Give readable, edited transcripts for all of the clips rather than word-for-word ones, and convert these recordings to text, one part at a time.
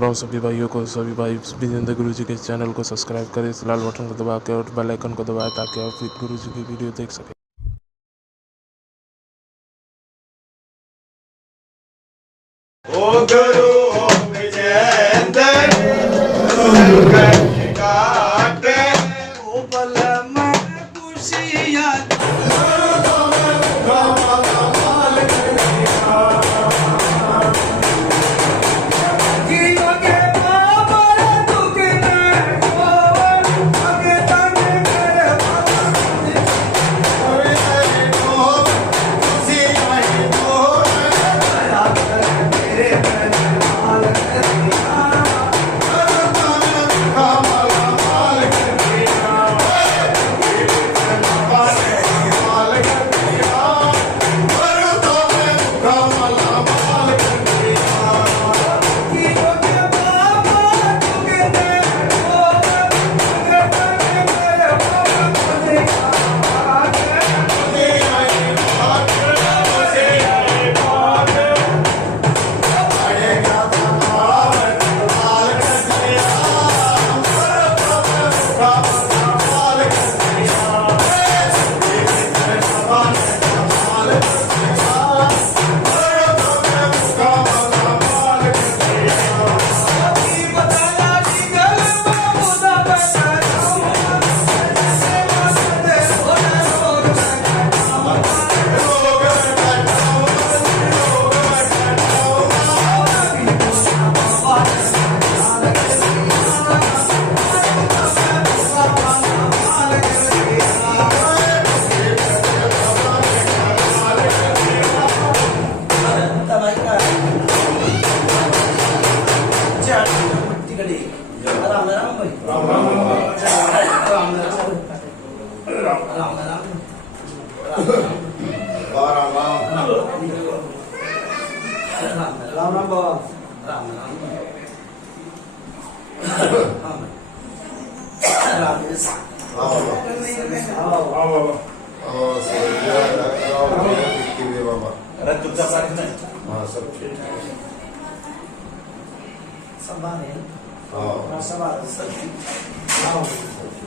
राम सभी भाइयों को, सभी भाई विजेंद्र गुरु जी के चैनल को सब्सक्राइब करें, इस लाल बटन को दबा के और बेल आइकन को दबाएं ताकि आप गुरु जी की वीडियो देख सकें। ओ गुरु विजेंद्र काटे ओ बलम खुशियां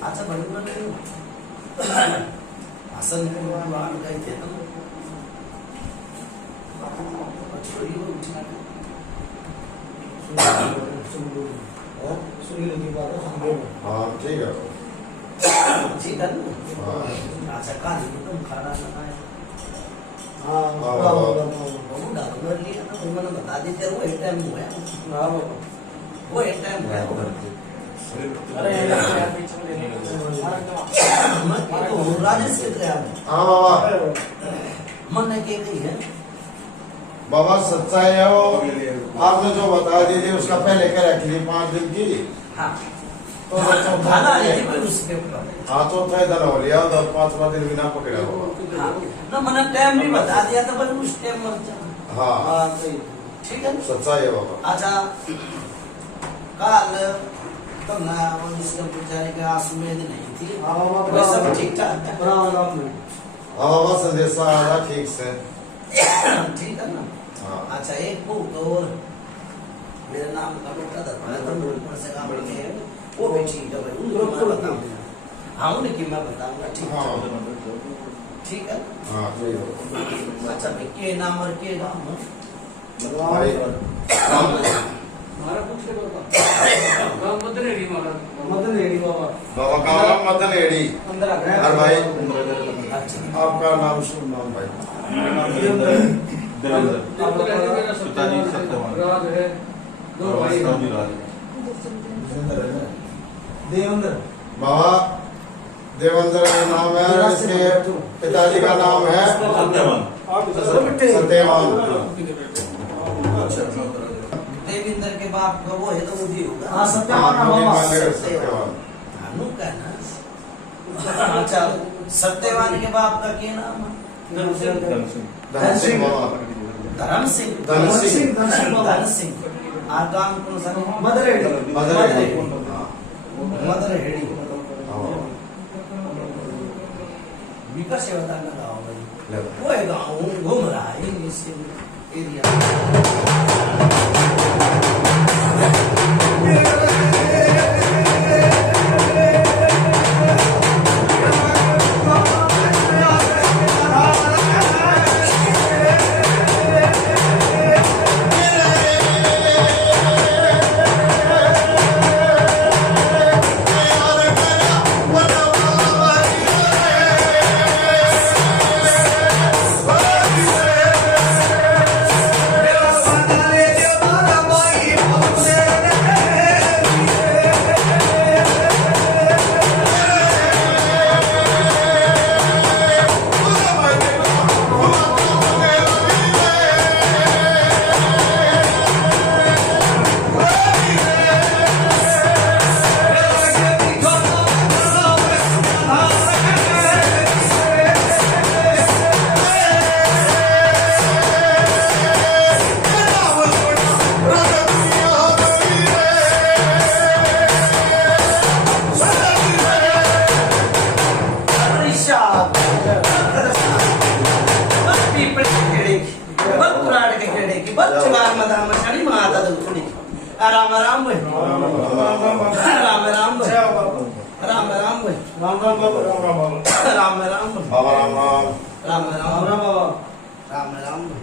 अच्छा बरोबर असं काही देतो हाँ ठीक है ठीक है अच्छा काली तुम खाना बनाए हाँ डालूंगा लिया ना तुमने बता दी तेरे वो एक टाइम हुआ वो एक टाइम हुआ राजेश के हाँ बाबा मन ने के गई है बाबा सच्चाई है वो आपने जो बता दी थी उसका पहले क्या रखी थी 5 दिन की हाँ तो खाना है उसके हाँ तो दिन हो लिया 5वां दिन भी ना पकड़ा होगा ना मैंने टाइम भी बता दिया था पर उस टाइम मत हाँ ठीक है सच्चाई है बाबा अच्छा काल तुमने वो जिसके बेचारे के आसमें नहीं थी वो सब ठीक ठाक है हाँ बाबा संदेशा आया ठीक से ठीक है ना हाँ अच्छा एक बुक और मेरा नाम का बेटा था तो ऊपर से काम करके वो भी ठीक है भाई उनको मैं बताऊंगा हाँ उनकी मैं बताऊंगा ठीक है ठीक है हाँ ठीक है अच्छा भाई के नाम और के नाम भाई हमारा कुछ के बाबा मदन एडी बाबा बाबा का नाम मदन एडी और भाई आपका नाम शुभ नाम भाई राज है दो भाई देवेंद्र बाबा देवेंद्र का नाम है इसके पिताजी का नाम है सत्यवान देवेंद्र के बाप का वो है तो मुझे होगा हाँ सत्यवान भानु का ना अच्छा सत्यवान के बाप का क्या नाम है धन सिंह बाबा धर्म सिंह धन सिंह धन सिंह आगाम कौन सा मदर हेडी विकास सेवा का गाँव भाई वो है गाँव घूम रहा है इस एरिया राम राम भाई राम राम राम भाई जय बाबा राम राम भाई राम राम बाबा राम राम बाबा राम राम भाई बाबा राम राम राम राम राम बाबा राम राम भाई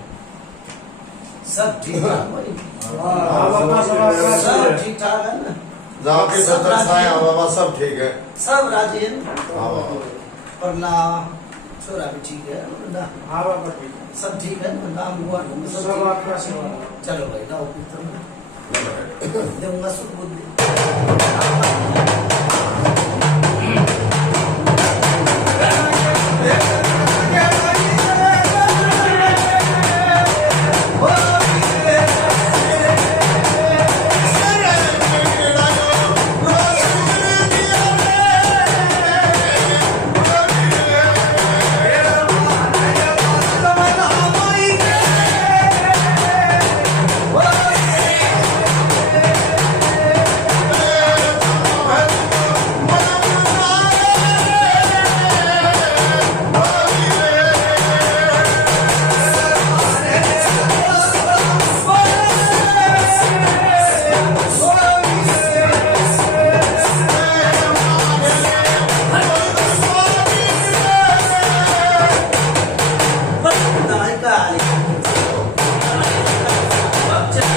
सब ठीक ठाक भाई बाबा सब सब ठीक ठाक है ना जहाँ की सत्तर साए हाँ बाबा सब ठीक है सब राजी है ना हाँ बाबा परला छोरा भी ठीक है ना हाँ बाबा ठीक है सब ठीक है ना नाम हुआ सब सब ठीक? आपका आशीर्वाद चलो भाई लाओ पुत्र दूंगा सुख बुद्धि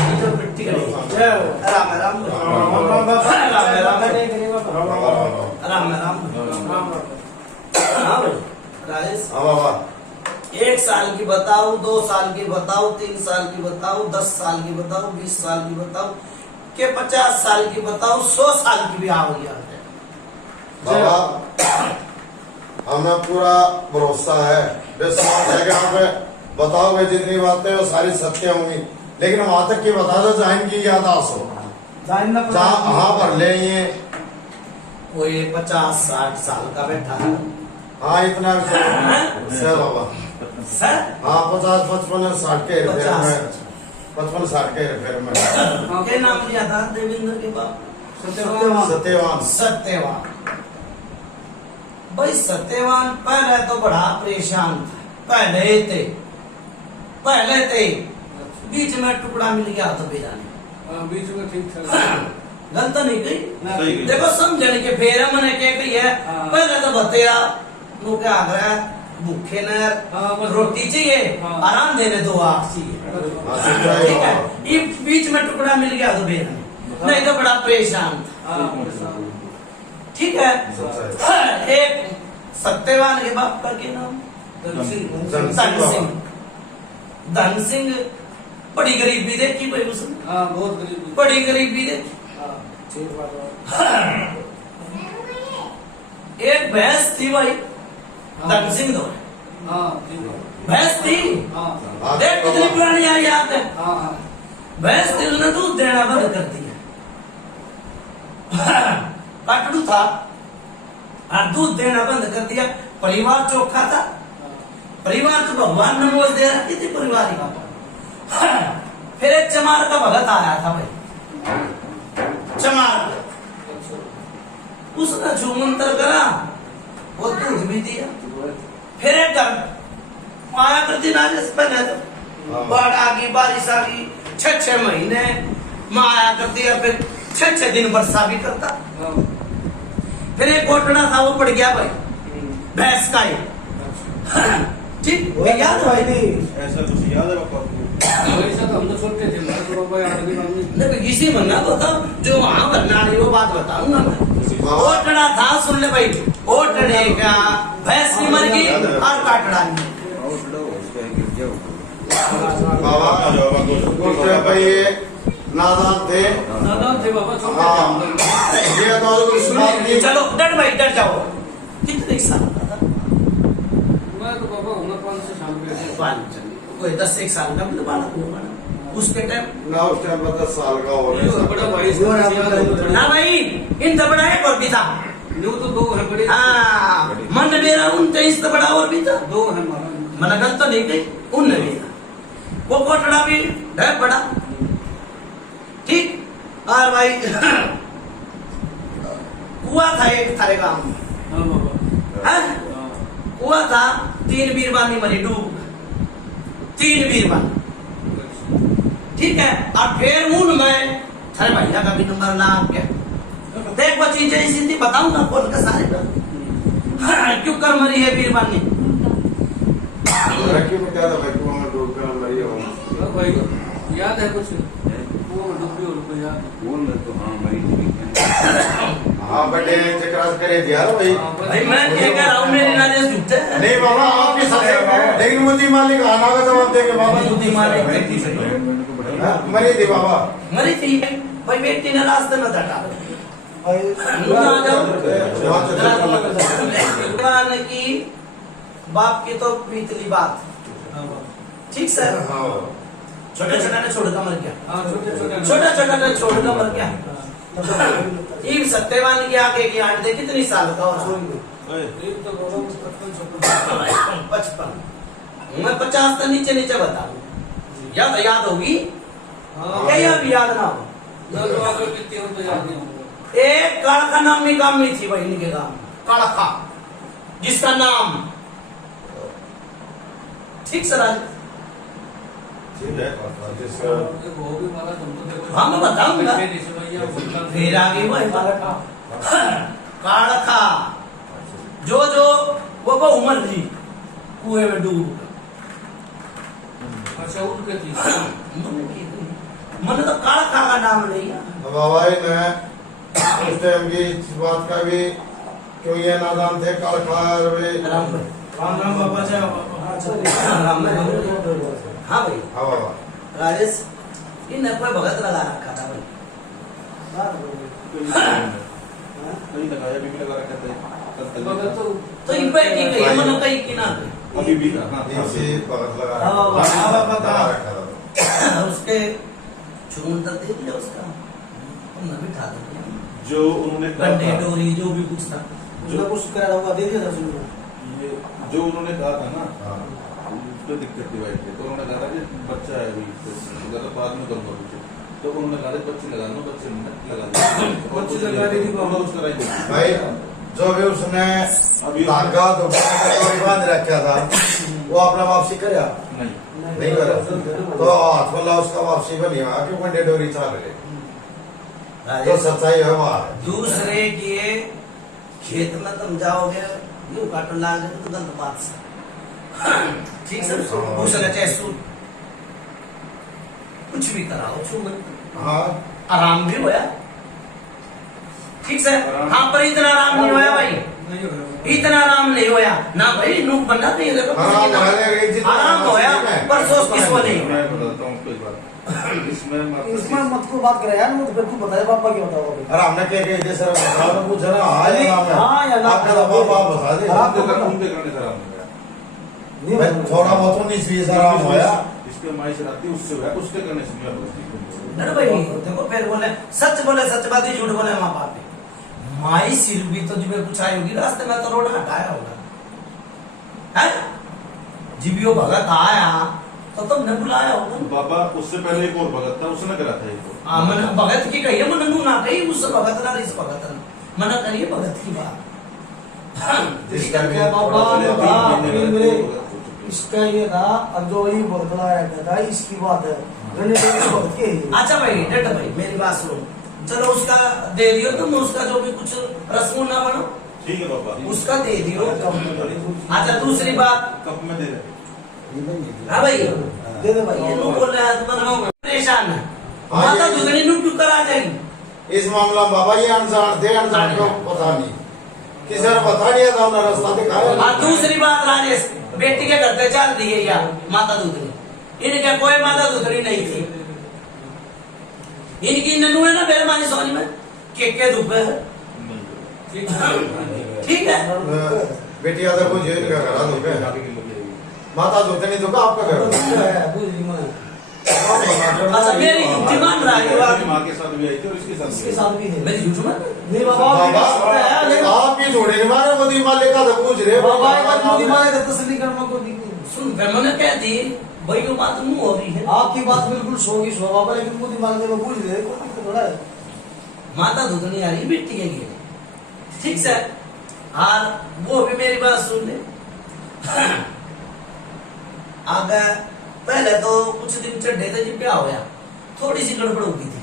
जय हो राम राम राम राम बाबा राम राम राम राम राम हाँ भाई राजेश हाँ बाबा 1 साल की बताओ 2 साल की बताओ 3 साल की बताओ 10 साल की बताओ 20 साल की बताओ के 50 साल की बताओ 100 साल की भी आओ यार बाबा हमें पूरा भरोसा है विश्वास है कि आप बताओगे जितनी बातें वो सारी सत्य होंगी लेकिन वहां तक की बता दो जहाँ इनकी यादाश्त हो जानना जहाँ हाँ भर ले ये वो ये 50-60 साल का बैठा है हाँ इतना से बाबा सर हाँ 50-55-60 के हेरफेर 50 में 55-60 के हेरफेर में क्या नाम लिया था देवेंद्र के बाप सत्यवान सत्यवान सत्यवान भाई सत्यवान पहले तो बड़ा परेशान था पहले थे बीच में टुकड़ा मिल गया तो बेजाने बीच में ठीक था गलत नहीं सही कही कही। देखो समझने के फेर मैंने क्या कही है हाँ। पहले तो बतेरा नु क्या आग्रह भूखे हाँ, न बस। रोटी चाहिए हाँ। आराम देने दो आप चाहिए हाँ, सच्चाई ठीक है बाबा। ये बीच में टुकड़ा मिल गया तो बेजाने नहीं तो बड़ा परेशान था ठीक है सच्चाई एक सत्यवान के बाप का क्या नाम धन सिंह धन बाबा। सिंह धन सिंह बड़ी गरीबी देखी भाई उसने बहुत गरीब बड़ी गरीबी देखी एक भैंस थी भाई धन सिंह दो भैंस थी हाँ, देख कितनी बाबा। पुरानी यार याद है भैंस थी उसने दूध देना बंद कर दिया काटड़ू था और दूध देना बंद कर दिया परिवार चोखा था परिवार तो भगवान ने मोज दे रखी थी परिवार का फिर एक चमार का भगत आया था भाई चमार उसने जो मंत्र करा वो दूध भी दिया फिर एक घर आया करती राजेश पहले तो हाँ। बाढ़ आ गई बारिश आ गई 6 महीने माँ आया करती है फिर 6 दिन वर्षा भी करता फिर एक कोटड़ा था वो पड़ गया भाई भैंस का ही ठीक याद है भाई ऐसा कुछ याद है पापा को? वैसा तो हम तो छोटे थे मैं तो बाबा याद नहीं मालूम। नहीं इसी बनना तो था जो वहां बनना नहीं वो बात बताऊंगा मैं ओटड़ा था सुन ले भाई ओटड़े का भैंस भी मर गई और काटड़ा भी और बड़ा हो उसका है कि क्या हो बाबा उसके भाई ये नादान थे दादा थे बाबा छोटे हाँ थे ये तो उस बात की चलो डर भाई डर जाओ कितने साल का था मैं तो बाबा उम्र 5 से साल के थे। पाँच कोई 10 साल का मतलब बालक होगा ना उसके टाइम ना उस टाइम 10 साल का हो ये तो बड़ा भाई इसका याद है। ना भाई इन तो बड़ा एक और भी था न्यू तो 2 है बड़े हाँ मन मेरा 29 तो बड़ा और भी था 2 है हमारा मन गलत तो नहीं गई उनने भी था वो कोटड़ा भी ढेर बड़ा ठीक और भाई कुआ था एक थारे गांव में हाँ बाबा हाँ? हाँ। कुआ था 3 बीरबानी मरी डूब 3 बीरबानी ठीक है और फिर उनमें अरे भैया का भी नंबर ला क्या देख वो चीजें ऐसी थी बताऊं ना बोल के सारे ना क्यों कर मरी है बीरबानी रखी में क्या था भाई को मैं डूब कर मरी हूं हाँ भाई याद है कुछ वो डूबी और को याद बोल रहे तो हाँ मरी थी हां बटे चक्रास करे यार भाई भाई मैं क्या कह रहा हूँ मेरी नाले झूठे नहीं बाबा आपकी सच लेकिन मुझे मालिक आना का जवाब देंगे बाबा बुद्धि मारे मरी थी बाबा मरी थी भाई बेटी ने रास्ते में धटा की बाप की तो बीतली बात ठीक सर छोटे छोटे ने छोड़ कर मर गया हाँ छोटे छोटा छोटा ने छोड़ कर मर गया ये सत्यवान की आगे की आंट दे कितनी साल का हो तो बोलो 55 मैं 50 तो नीचे नीचे बताऊं या तो याद होगी क्या या भी याद ना हो कितनी हो तो याद नहीं होगा एक कालका नामी गामी थी बहनी के गांव कालका जिसका नाम ठीक सर आज ठीक है जिसका वो भी मारा तुमको देखो हाँ, मैं बताऊंगा। भैया फिर आगे वो कालका जो वो उमर थी कुएं में डूब अच्छा उनके थी मैंने तो कालका का नाम लिया बाबा ने उस टाइम की इस बात का भी क्यों ये नादान थे काल खार वे राम बाबा जय राम हाँ भाई हाँ बाबा राजेश इन कोई भगत लगा रखा था भाई नहीं लगाया अभी भी लगा रखा था मगर तो इन पे की गई मन कहीं की ना अभी भी हाँ इसी भगत लगा हाँ, बाबा, हाँ, बाबा, लगा हाँ। रखा था उसके चून तक दे दिया उसका तुमने बिठा दिया जो उन्होंने कहा गड्ढे था डोरी जो भी कुछ था जो कुछ करा होगा दे दिया था सुनो ये जो उन्होंने कहा था ना हाँ उसको दिक्कत थी वाइफ तो उन्होंने कहा था कि बच्चा है अभी तो बाद में करूंगा कुछ तो उन्होंने कहा था बच्चे लगा लो बच्चे बच्चे लगा दी थी बाबा। उसका भाई जो भी उसने अभी धागा दुकान बांध रखा था वो अपना वापसी करे नहीं नहीं करे तो हाथ वाला उसका वापसी बनी हुआ क्यों गड्ढे डोरी चल रहे तो सच्चाई है वहाँ दूसरे के खेत में तुम जाओगे यूं काटो लाग जाए तो गलत बात से ठीक सर पूछ लगा चाहे सू कुछ भी कराओ छू मत हाँ आराम भी होया ठीक सर हाँ पर इतना आराम नहीं होया भाई नहीं होगा इतना आराम नहीं होया ना भाई नूक बनना नहीं देखो आराम होया, जितना आराम होया पर सोच किसको नहीं मैं बताता हूँ कोई बात इसमें मत को बात करे यार वो तो बिल्कुल बताया पापा क्या बताओ अभी अरे हमने क्या कही जैसे बताओ ना पूछा ना हाँ या ना में हाँ या ना। आपका तो पापा आप बता दे हाँ। उनके करने खराब हो गया नहीं भाई, बताया। थोड़ा बहुत तो नहीं चाहिए सर आराम होया इसके माई से राती उससे हुआ उसके करने से मैं अरे भाई देखो फिर बोले सच बात ही झूठ बोले माँ बाप ने माई सिर भी तो जिम्मे कुछ आई होगी रास्ते में तो रोड हटाया होगा है जिबियो भगत आया तो तुमने बुलाया होगा बाबा उससे पहले एक और भगत था उसने करा था एक और हाँ मन भगत की कही मन नू ना कही उस भगत ना इस भगत ना मना करिए भगत की बात जिसका भी क्या बाबा पहले था 3 महीने मेरे का भगत हो चुके हैं। इसका ये था अब जो ये बोतला रखा था इसकी बात है मैंने तो इस वक्त के अच्छा भाई डट भाई मेरी बात सुनो चलो उसका दे दियो तुम उसका जो भी कुछ रस्म ना बनो ठीक है बाबा उसका दे दियो अच्छा दूसरी बात कब में दे रहे हाँ भाई दे दे भाई ये लोग बोल रहे हैं तुम परेशान है हाँ, माता ये- दूसरी नुक टुक करा जाएगी इस मामला में बाबा ये अनजान थे अनजान को पता नहीं किसी ने बता दिया था उन्होंने रास्ता दिखाया और दूसरी बात राजेश बेटी के घर पे चल दिए या माता दूसरी इनके कोई माता दूसरी नहीं थी इनकी ननू है ना मेरे मानी सोनी में के दुबे है ठीक है बेटी आदर को जेल का करा दो क्या माता धोते नहीं तो आपका घर अच्छा मेरी झूठी मान रहा है अपनी माँ के साथ भी आई थी और इसके साथ इसके भी साथ भी है मेरी झूठ मान नहीं बाबा आपकी बात सुनता है लेकिन आप ही छोड़े नहीं मारे मोदी मालिक का तो पूछ रहे बाबा एक बार मोदी मारे तो तसल्ली करना को दिक्कत सुन फिर मैंने कह दी भाई को बात मुंह हो रही है आपकी बात बिल्कुल सो बाबा लेकिन मोदी मारने में पूछ रहे कोई दिक्कत थोड़ा है माता दूध नहीं आ रही मिट्टी के लिए ठीक से और वो भी मेरी बात सुन ले आगे पहले तो कुछ दिन चढ़े थे जी ब्याह होया थोड़ी सी गड़बड़ हो गई थी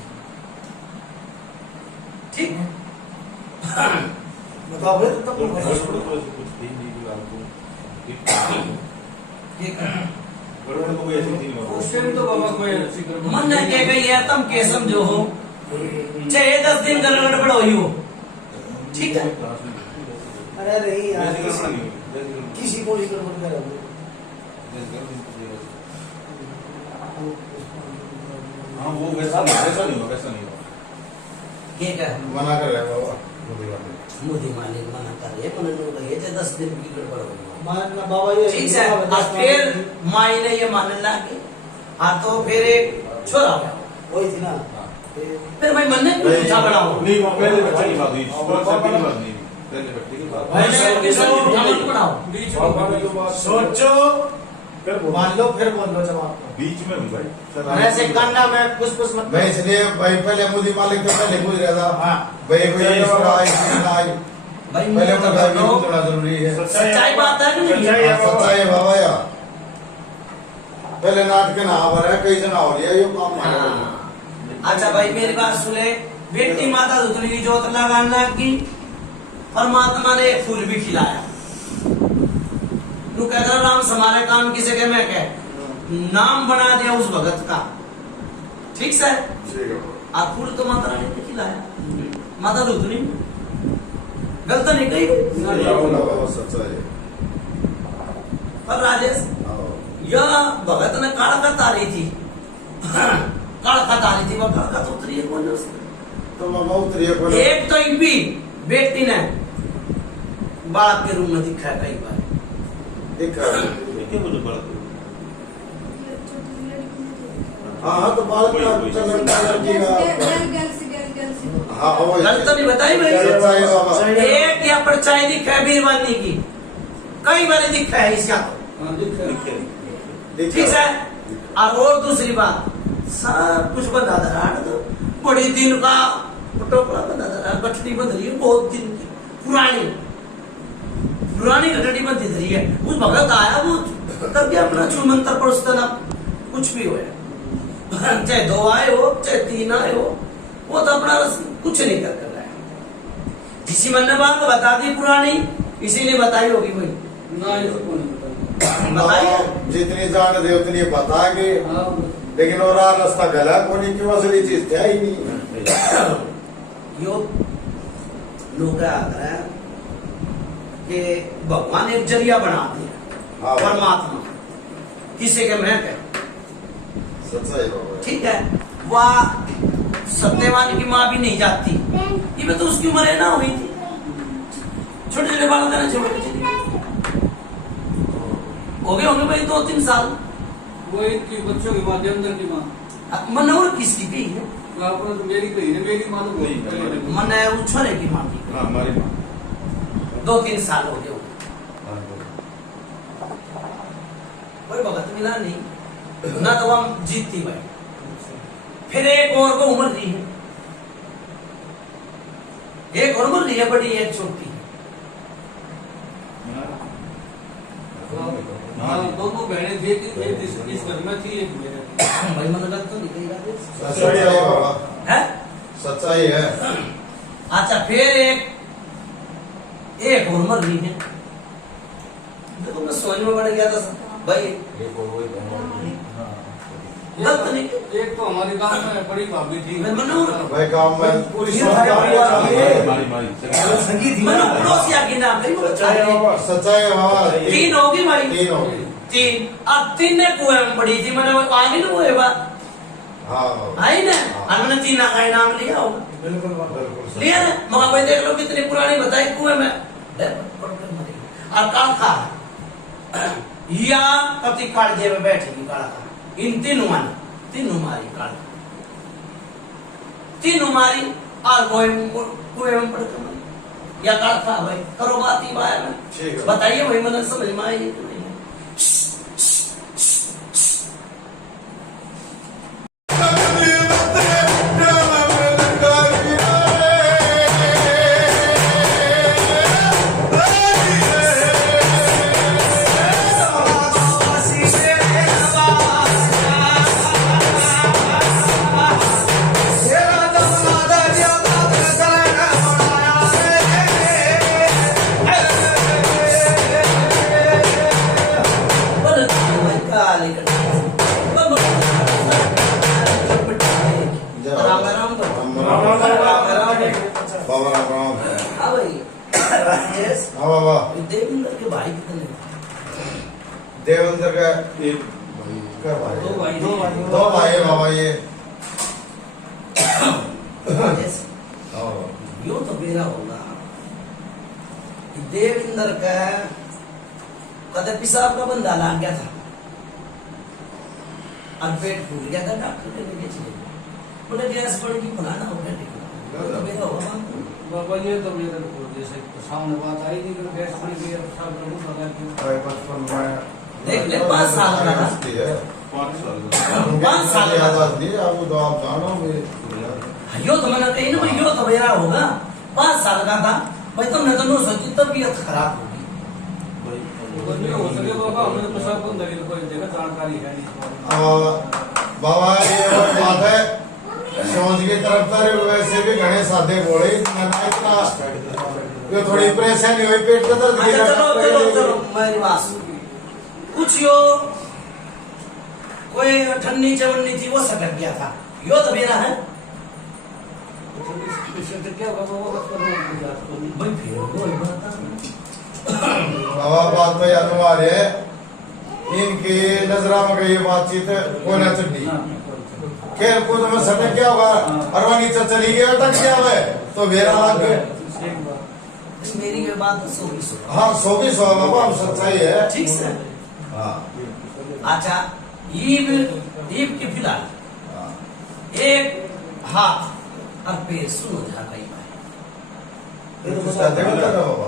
तब है तो तो तब गड़बड़ तो ऐसे कुछ थी नहीं फिलहाल तो ये कर गड़बड़ तो कोई ऐसी थी नहीं उस टाइम तो बाबा कोई ऐसी गड़बड़ मन ने कह गई है तुम के समझो हो चाहे 10 दिन गड़बड़ हुई हो ठीक है अरे नहीं यार वैसी गड़बड़ नहीं हुई वैसी गड़बड़ किसी को भी गड़बड़ करोगे हाँ वो वैसा नहीं हुआ वैसा नहीं हुआ ये क्या मना कर रहे हैं बाबा मोदी वाले मोदी मालिक मना कर रहे मन ने कही है 10 दिन की गड़बड़ हुई हो मान बाबा ये ठीक है और फिर माई ने ये मानने लगी हाँ तो फिर एक छोरा हो गया वही थी ना फिर मैं मन ने झूठा बनाओ नहीं वो पहले बच्चे की बात हुई सुरक्षा की बात नहीं पहले बच्चे की बात भाई, मैंने किसी को झूठा मत बनाओ बीच में सोचो फिर मान लो फिर बोल लो जवाब बीच में हुई भाई सर ऐसे करना मैं कुछ मत मैं इसलिए भाई पहले मोदी मालिक तो पहले पूछ रहा था हाँ भाई कोई इसको आई कि ना आई भाई पहले मुझे उनका तो भी थोड़ा जरूरी है सच्चाई बात है कि नहीं सच्चाई है। सच्चाई है बाबा यार पहले नाटक ना हो रहा है कई जगह हो लिया ये काम माना हाँ। अच्छा भाई मेरी बात सुने बेटी माता दुतनी की जोत लगाना की परमात्मा ने एक फूल भी खिलाया तू कह रहा राम समारे काम किसे के मैं कह नाम बना दिया उस भगत का ठीक से ठीक है आप फूल तो माता रानी ने खिलाया माता दुतनी गलत नहीं कही बाबा सच्चाई है पर राजेश हाँ। यह भगत ने काड़ा तारी थी काड़ा तारी थी वह काड़ा तो उतरी है कौन है उसने तो बाबा उतरिए बोले एक तो भी बेटी ने बाप के रूम में दिखा कई बार दिख रहा है क्या बोले बात हाँ हाँ तो बाल का चल लड़की का हाँ वो गलत तो नहीं बताई भाई सच्चाई है बाबा एक या परछाई दिखा है बीरवानी की कई बार दिखा है इसका तो हाँ, दिख रहा है। दिख ठीक रहा है और दूसरी बात सब कुछ बता रहा है तो बड़ी दिन का टोकरा बता रहा है गठड़ी बंध रही है बहुत दिन की पुरानी गठड़ी बंधी रही है उस भगत आया वो करके अपना चूल मंत्र परोसता ना कुछ भी हो चाहे 2 आए हो चाहे 3 आए हो वो तो अपना कुछ नहीं कर रहा है किसी मन ने बात बता दी पुरानी इसीलिए बताई होगी भाई ना इसको नहीं पता। बताइए बाबा जितनी जान दे उतनी बता के हाँ, लेकिन और रास्ता गला कोनी क्यों असली चीज था ही नहीं यो लोग क्या आता है कि भगवान एक जरिया बनाते हैं हाँ। परमात्मा किसी के मैं कह सच्चाई बाबा ठीक है वह सत्यवान की माँ भी नहीं जाती ये में तो उसकी उम्र है ना हुई थी छोटे छोटे बालक ना छोटे हो गए होंगे भाई 2-3 साल वो एक की बच्चों की माँ अंदर की माँ मन और किसकी भी है वहाँ पर तो मेरी कही है मेरी माँ तो नहीं, बहुत हमारी पहले मन है वो छोरे की माँ की हाँ हमारी माँ 2-3 साल हो गए होंगे। हाँ, कोई भगत मिला नहीं ना तो हम जीतती भाई फिर एक और को उम्र दी है एक और उम्र ली है बड़ी एक छोटी है हाँ, दोनों बहनें थी एक इस घर में थी एक मेरे भाई मतलब गलत तो निकल रहा सच्चाई है बाबा है सच्चाई है अच्छा फिर एक और उम्र ली है देखो मैं सोच में पड़ गया था भाई गलत नहीं एक तो हमारे गांव में बड़ी भाभी थी मैं मनोर भाई काम में पूरी ये सोच भाई का हमारी संगीत ही मनोर पड़ोसिया की नाम करी सच्चाई है बाबा सच्चाई है बाबा 3 होगी भाई 3 हो गई 3 अब 3 ने कुएं में पड़ी थी मैंने वो आगे ना हुए बात हाँ आई ना हमने 3 का नाम लिया होगा बिल्कुल बाबा बिल्कुल लिया ना मगर भाई देख लो कितनी पुरानी बताई कुएं में और कालखा या कति कालजे में बैठेगी कालखा इन तीनों मारी कालखा तीनों मारी और कुएं में पड़ कर या कालखा भाई करो बात ही बाय में ठीक है बताइए भाई मतलब समझ में आई कि नहीं Yeah. बाबा राम राम। हाँ भाई राजेश हाँ बाबा। देवेंद्र के भाई कितने देवेंद्र का एक क्या भाई? दो भाई दो भाई। दो भाई है बाबा ये। राजेश हाँ बाबा। यो तो मेरा होगा देवेंद्र का कदे पेशाब का बंदा लाग गया था और पेट फूल गया था डॉक्टर के लेके चले गए बोले गैस पड़ेगी फलाना हो गया यो तो मेरा होगा बाबा ये तो मेरे को जैसे सामने बात आई थी कि गैस पड़ी गई है सब लोगों को लगा के भाई बचपन में देख ले 5 साल का था 5 साल 5 साल का था याद दी अब तो आप जानो मेरे यो तो मैंने कही ना यो तो मेरा होगा 5 साल का था भाई तुमने तो नो सोची तबीयत खराब होगी तो नहीं हो सके बाबा हमने तो पेशाब बंद कर कोई जगह जानकारी है नहीं इस बारे में। बाबा ये वो बात है समझ की तरफ तारे वैसे भी घने सादे बोले मैंने इतना ये थोड़ी परेशानी हुई पेट का दर्द अच्छा चलो चलो चलो मेरी बात सुन कुछ यो कोई ठंडी चवन्नी थी वो सटक गया था यो तो मेरा है इससे क्या बाबा वो बचपन में पूछा तो भाई फिर कोई बात बाबा बात तो याद आ रही है इनकी नजरा में ये बातचीत कोई ना चढ़ी खेल कूद में सटक क्या होगा अरवा नीचे चली गया अटक गया है तो मेरा लाग गया मेरी कोई बात तो सोगी सो हाँ सौ भी सौ बाबा हम सच्चाई है ठीक से हाँ अच्छा ईब ईब के फिलहाल हाँ। एक हाथ और पैर सुनो जा भाई ये तो कुछ कहते हैं ना बाबा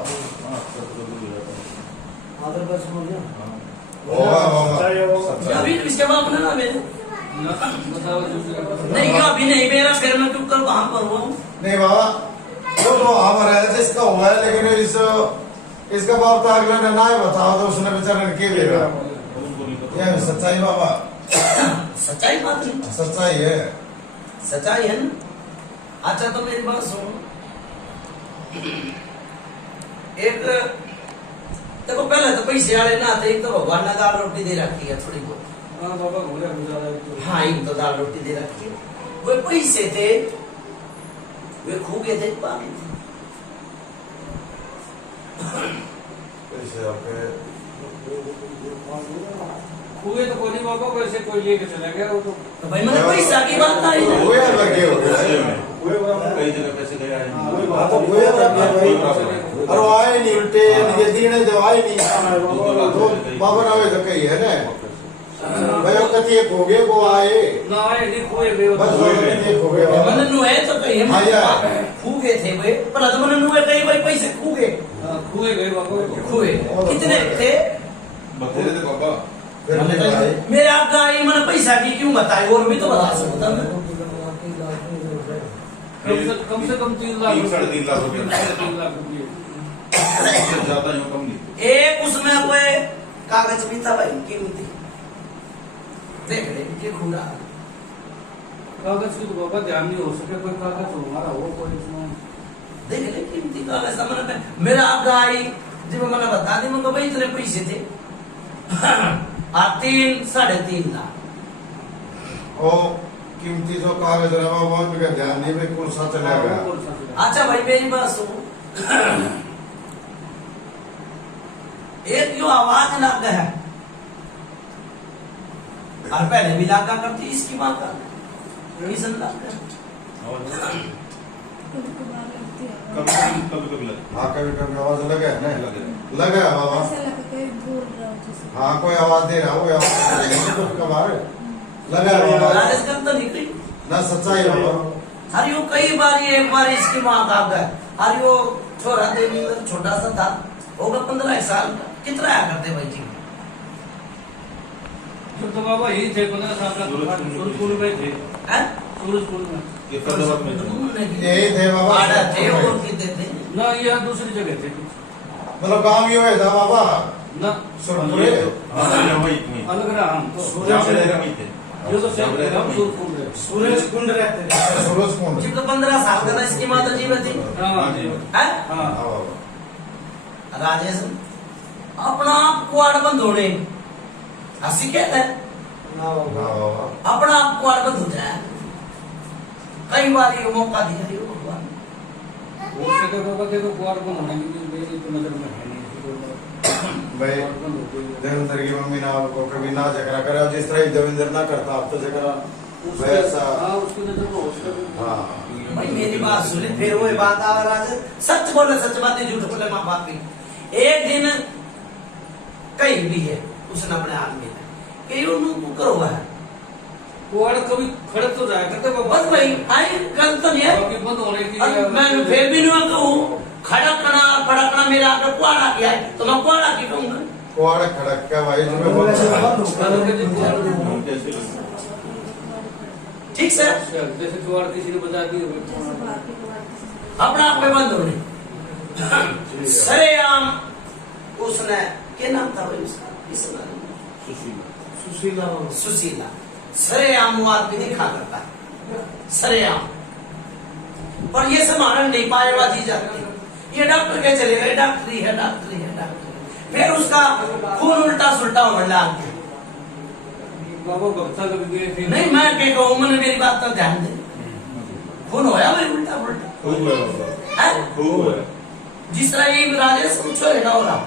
आदर बस हो गया होगा बाबा अभी इसके बाद अपने ना मेरे बताओ दूसरे नहीं क्यों अभी नहीं मेरा फिर मैं टुक कर वहां पर हुआ हूँ नहीं बाबा वो तो हमारा है जिसका हुआ है लेकिन इसका बाप तो अगला ने ना ही बताओ तो उसने बेचारे ने के लेगा ये सच्चाई बाबा सच्चाई बात नहीं सच्चाई है सच्चाई है ना अच्छा तो मेरी बात सुनो एक देखो पहले तो पैसे वाले ना थे एक तो भगवान ने दाल रोटी दे रखी है थोड़ी बहुत हाँ बाबा घोड़े गुजारा है तो हाँ एक तो दाल रोटी दे रखी है वो पैसे थे वे खूगे थे बाकी थे ऐसे आपके हुए तो कोई नहीं बाबा वैसे कोई लेके चला गया वो तो तो भाई मैंने पैसा की बात आई ना हुए लगे हो गए कई जगह पैसे गए आए नहीं। कोई बात हुए लगे भाई और वो आए नहीं उल्टे ये दीने जो आए नहीं तो बाबा ना तो कही है ना भाई वो कति एक हो गए वो आए ना आए नहीं खोए गए वो बस तो। वो कति एक हो गए मैंने नुए तो कही हाँ यार। खूगे थे भाई पर तो मैंने नुए कही भाई पैसे खूगे हाँ, खोए गए बाबा वो तो। खुए कितने थे बतेरे थे पापा फिर नहीं भाई मेरे आपका आई मैंने पैसा की क्यों बताई और भी तो बता सकता मैं कम से कम 3 लाख 3.5 लाख रुपए 3 लाख रुपये इससे ज्यादा यूं कम नहीं एक उसमें कोई कागज भी था भाई कीमती देख ले ये खुला कागज की तो बाबा ध्यान नहीं हो सके कोई कागज हमारा हो कोई इसमें देख ले कीमती कागज था मैंने मेरा आपका आई जब मैंने बता दी मैं भाई इतने पैसे थे 3.5 लाख ओ कीमती जो कागज रहा वो उनका ध्यान नहीं भाई कौन सा चला गया अच्छा भाई मेरी बात सुनो एक जो आवाज लग है और पहले भी लागा करती इसकी माँ का रीजन लग है कभी कभी लगे हाँ कभी कभी आवाज लगा है ना लगे लगा है बाबा ऐसा लगता है कोई बोल रहा हो जैसे। हाँ कोई आवाज दे रहा हो कोई आवाज दे रहा है कभी कभार लगा है बाबा राजेश का तो निकली ना सच्चाई बाबा हरियो कई बार ये एक बार इसकी माँ का गया हरियो छोरा देवी छोटा सा था होगा 15 साल का कितना आया करते भाई जी जब तो बाबा यही थे 15 साल का सूरजपुर में थे हैं? सूरजपुर में ये फैजाबाद में यही थे बाबा आड़ा थे और कितने थे ना ये दूसरी जगह थे मतलब काम ये हुआ था बाबा ना सुरपुरे हाँ वही वही अलग रहा हम तो जहाँ पे रह रहे वहीं थे ये तो जहाँ पे रह रहे हम वहीं। सूरजपुर में सूरज कुंड रहते थे सूरज कुंड जब तो 15 साल का था इसकी माता जी में थी हाँ जी हैं? हाँ हाँ बाबा राजेश अपना आप कुआड़ बंद होने हंसी कहते हैं ना बाबा हाँ बाबा अपना आप कुआड़ बंद हो जाए कई बार ये मौका दिया ये भगवान वो से तो देखो कुआर को होने की मेरी तो नजर में है नहीं भाई देवेंद्र की मम्मी ना आपको कभी ना झगड़ा करे, जिस तरह देवेंद्र ना करता आप तो झगड़ा वैसा। हाँ उसकी नजर में उसका हाँ भाई मेरी बात सुने, फिर वो बात आ रहा है, सच बोले सच बात, झूठ बोले माँ बाप की। एक दिन कहीं भी है उसने अपने आदमी ने कि उन्होंने करो है कुआर कभी खड़े तो जाया करते बस भाई आई गल तो नहीं है। बाकी बंद होने की मैं फिर भी नहीं कहूँ खड़कना फड़कना मेरा आगे कुआड़ा किया है तो मैं कुआड़ा की कहूँगा। कुआड़ा खड़क का भाई तुम्हें बहुत ठीक से जैसे कुआर किसी ने बता दी जैसे बाकी अपना आप में बंद होने सरेआम उसने क्या नाम था भाई उसका किसका सुशीला सुशीला सरेआम वो आदमी दिखा करता है सरेआम, पर ये संभाल नहीं पाएगा जी जाके ये डॉक्टर के चलेगा, ये डॉक्टरी है डॉक्टरी है डॉक्टरी, फिर उसका खून उल्टा सुल्टा हो लग गया। बाबा भक्ता कभी गए थे नहीं मैं क्या कहूँ, मैंने मेरी बात पर ध्यान दे, खून होया भाई उल्टा उल्टा है जिस तरह ये राजेश कुछ होगा हो रहा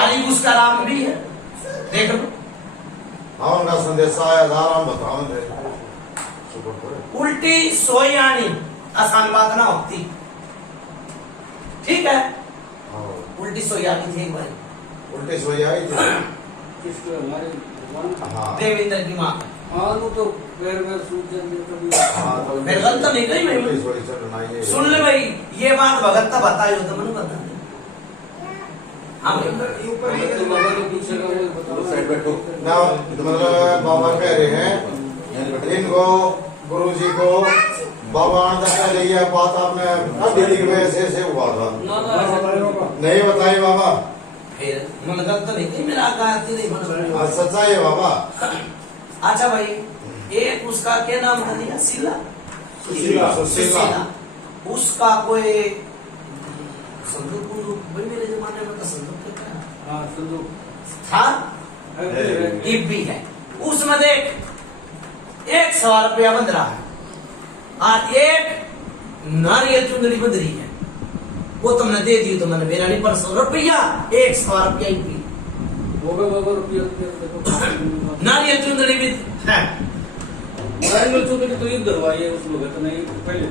आली उसका राम भी है देख लो। हाँ उनका संदेश आया था, हम बताओ दे उल्टी सोई आनी आसान बात ना होती, ठीक है उल्टी सोई आनी थी एक बार उल्टी सोई आई थी। किसके हमारे भगवान हाँ देवेंद्र की माँ हाँ वो तो पैर में सूज जाते कभी हाँ तो फिर गलत नहीं कही भाई उल्टी सोई चलना ये सुन ले भाई, ये बात भगत का बताई हो तो मैंने बता दे। हाँ भाई तो बाबा ने पूछेगा वो बताओ साइड बैठो ना मतलब बाबा कह रहे हैं इनको गुरुजी को बाबा दशा ले गया, बात आपने अब डेली की वजह से हुआ था ना ना नहीं बताई बाबा। फिर मन गलत नहीं कही मेरा आती नहीं मन। आज सच्चाई है बाबा। अच्छा भाई एक उसका क्या नाम था दिया शीला सुशीला। उसका कोई संदूक भाई मेरे जमाने में तो संदूक था हाँ सुनो था है भी है उसमें देख 100 रुपया बंध रहा है और एक नारियल चुंदड़ी बंध रही है, वो तुमने दे दी तो मैंने मेरा नहीं 100 रुपया 100 रुपया भी वो भी बाबा रुपया देखो नारियल चुंदड़ी भी है। नारियल चुंदड़ी तो ये दरवाई है उस वक्त नहीं पहले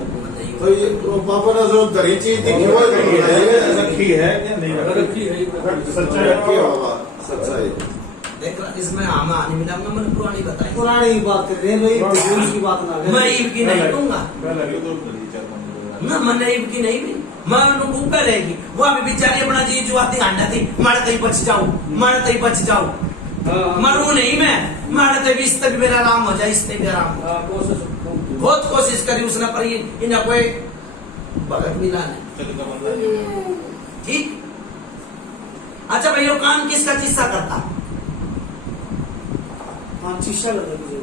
तो ये तो पापा ने जो दरी चीज दिखी वो रखी है क्या नहीं रखी है सच्चाई रखी है बाबा सच्चाई। देख इसमें आमा नहीं मिला मैंने पुरानी बताई, पुरानी बात कर रहे हैं भाई, भूल की बात ना करें। मैं ईब की नहीं दूंगा ये तो करी चार मंदिर ना, मैंने ईब की नहीं भी मैं उनको भूखा रहेगी वो अभी बेचारी अपना जी जुआती आंडा थी मारे तई बच जाऊं मारे तई बच जाऊं मरू नहीं मैं मारे तई इस तक मेरा आराम हो जाए, इससे भी आराम हो। कोशिश बहुत कोशिश करी उसने पर इन्हें कोई भगत मिला नहीं। चल का बंदा ठीक अच्छा भाई वो काम किसका किस्सा करता हाँ शीशा लगा दीजिए।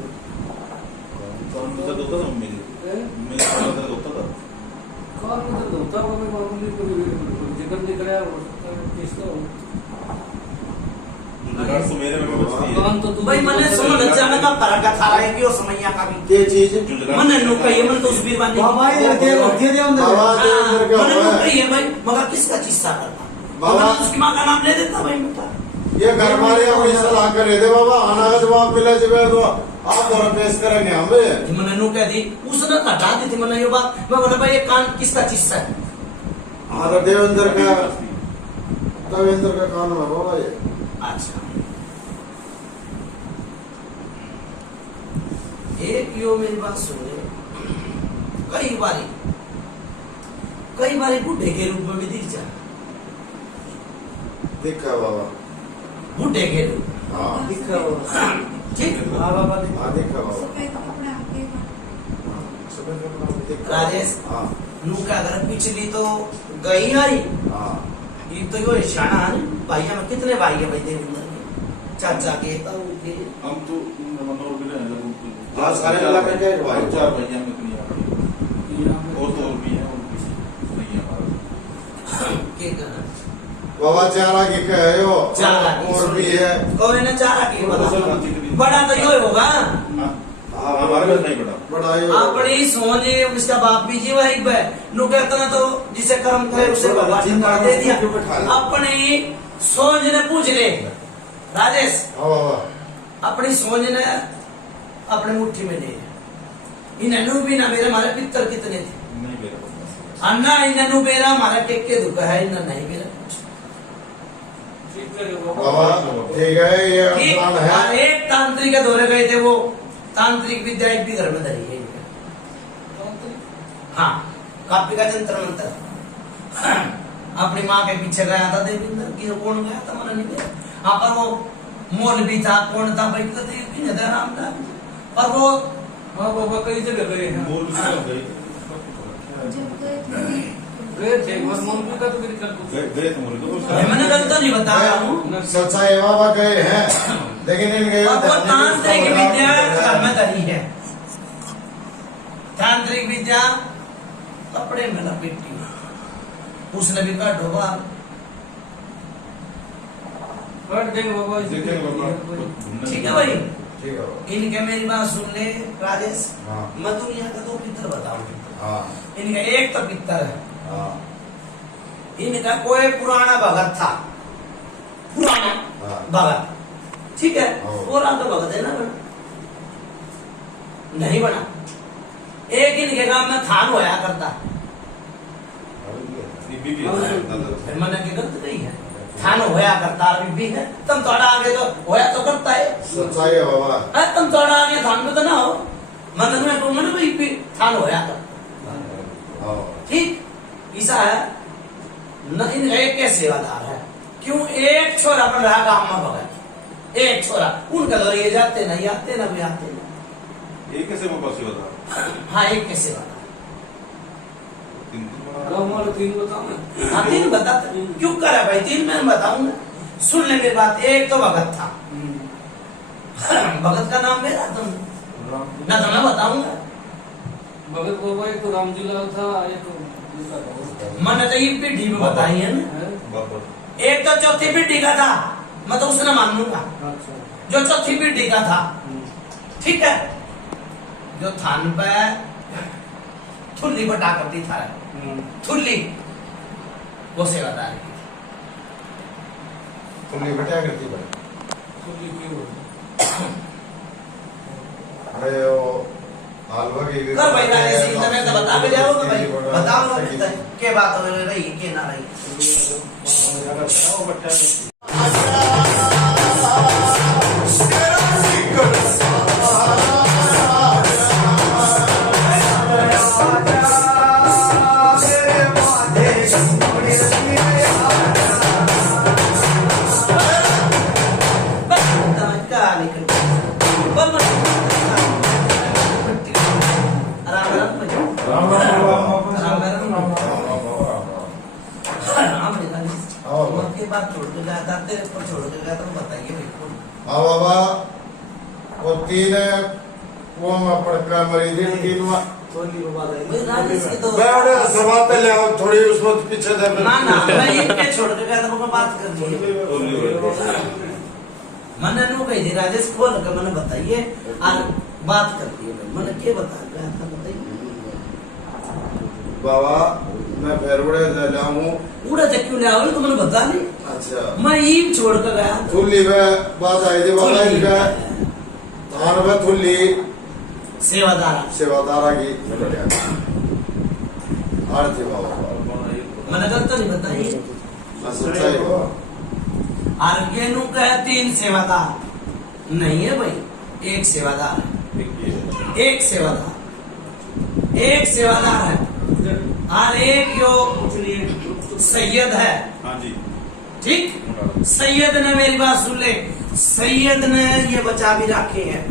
कौन सा होता था मेरे मेरे अंदर होता था कार में तो धोता होगा मैं मामूली कोई जिक्र नहीं कराया हो सकता है किसका हो जुगाड़ तो मेरे में बचती है काम तो तू भाई मैंने समझ जाने का फर्क था रहेगी और समैया का भी ये चीज मैंने नो कही मैंने तो उस बीरबानी बाबा ये लड़के लड़के दे अंदर बाबा देवेंद्र क्या मैंने हुआ नो है? कही है भाई मगर किसका किस्सा करता बाबा- बाबा उसकी माँ का नाम ले देता भाई बता ये घर हमारे यहाँ सलाह कर रहे थे बाबा, आना का जवाब मिला जब तो आप और पेश करेंगे हमें। मैंने नो कह दी उसने हटा दी थी मैंने ये बात मैं बोला भाई ये कान किसका किस्सा है। हाँ तो देवेंद्र का कानून है बाबा ये। अच्छा एक यो मेरी बात सुन कई बारी बूढ़े के रूप में भी दिख जाए, देखा बाबा बूढ़े के रूप हाँ दिखा हो। ठीक हाँ बाबा दिखा। हाँ देखा बाबा सफेद कपड़ा आपके देखा। राजेश हाँ नू का अगर पिछली तो गई आई हाँ ये तो यो शाना है भाइया में कितने भाई है भाई देवेंद्र के चाचा के ताऊ के हम तो मनोर भी हैं लोगों को हाँ, सारे मिला करके एक भाई। चार भैया में इतनी और तो और भी हैं उनकी नहीं है हमारा के करना बाबा चारा की कहे हो चारा और भी है। कोई ना चारा के बता बड़ा तो यो होगा हाँ हमारे में नहीं बड़ा पढ़ाई अपनी सोच उसका बाप भी जी वही पे नु कहता ना तो जिसे कर्म करे उसे भगवान ने दे दिया। अपनी सोच ने पूछ ले राजेश, हाँ बाबा अपनी सोच ने अपने मुट्ठी में ले इन्हें भी ना मेरे हमारे पितर कितने थे नहीं मेरा पता। अन्ना इन्हें मेरा हमारा के दुख है इन्हें नहीं मेरा ठीक है बाबा ठीक है ये ठीक। अनुमान है। और एक तांत्रिक के दौरे गए थे, वो तांत्रिक विद्या एक भी घर में धरी है इनका। हाँ, कापी का जंत्र मंत्र अपनी माँ के पीछे गया था देविंदर की, कौन गया था मन नहीं गया। हाँ, पर वो मोल भी था, कौन था भाई कहते राम नाम, पर वो हाँ बाबा कई जगह गए हैं, बोल भी कब गए जब गए थे गए थे बस मन भी का तो फिर कर गए थे मुझे तो मैंने गलत नहीं बता रहा हूँ। सच्चाई बाबा गए हैं, लेकिन इनके और वो तांत्रिक विद्या घर में धरी है। तांत्रिक विद्या कपड़े में लपेटी उसने भी काटो बाहर कर देंगे बाबा देखेंगे बाबा। ठीक है भाई। ठीक है बाबा। इनके मेरी बात सुन ले राजेश, हाँ मैं दुनिया का दो पितर बताऊं। हाँ इनका एक तो पितर है, हाँ इनका कोई पुराना भगत था, पुराना हाँ। भगत, ठीक है। हाँ। पुराना तो भगत है ना, बना नहीं बना। एक इनके गांव में थान होया करता, ये बीबी है फिर मैंने क्या गलत कही है, थान होया करता अभी भी है। तुम थोड़ा आगे तो होया तो करता है, सच्चाई है बाबा। अरे तुम थोड़ा आगे थान में तो ना हो, मन में तो मन भी थान होया करता। हाँ ठीक ऐसा है न, इन एक के सेवादार है। क्यों? एक छोरा बन रहा गांव में भगत, एक छोरा, उनका तो ये जाते नहीं आते ना भी आते ना। ये कैसे वो पास होता हाँ, एक के सेवादार। गाँव वाले तीन बताओ ना। हाँ, तीन बताते क्यों करा भाई, तीन मैं बताऊंगा, सुन ले मेरी बात। एक तो भगत था, भगत का नाम मेरा तुम ना, तो मैं बताऊंगा। भगत बाबा एक तो रामजी लाल था, एक दूसरा था। मैंने तो ये पीढ़ी में बताई है ना। है? बाबा एक तो चौथी पीढ़ी का था, मैं तो उसने मान लूंगा अच्छा। जो चौथी पीढ़ी का था, ठीक है। जो थान पे थुल्ली बटा करती था, थुल्ली वो सेवादार की थी। तुमने बेटा करती भाई। तो ये क्यों बोलते? अरे वो हलवा की कर भाई ना ऐसे इंटरनेट से बता के जाओगे भाई, बताओ ना के बात हो रही के ना रही। हाँ बाबा वो तीन वो मैं पड़का मरी थी तीन सभा पे ले आओ थोड़ी उसको पीछे दे छोड़ के गया था, मैं बात कर मैंने नो कही थी राजेश खोल कर मैंने बताइए और बात कर दी मैंने क्या बता गया था बताइए। बाबा मैं फेरवड़े से लाऊं। पूरा जब क्यों ले आओ तो मैंने बता नहीं, अच्छा मैं ईम छोड़ कर गया। थुल्ली में बात आई थी बाबा इनका थान में थुल्ली सेवादार सेवादारा की आरती बाबा मैंने गलत नहीं बताई। सच्चाई बाबा। आर्गेनु का तीन सेवादार नहीं है भाई, एक सेवादार है, एक सेवादार, एक सेवादार है और एक जो सैयद है। हाँ जी ठीक, सैयद ने मेरी बात सुन ले, सैयद ने ये बचा भी रखे हैं।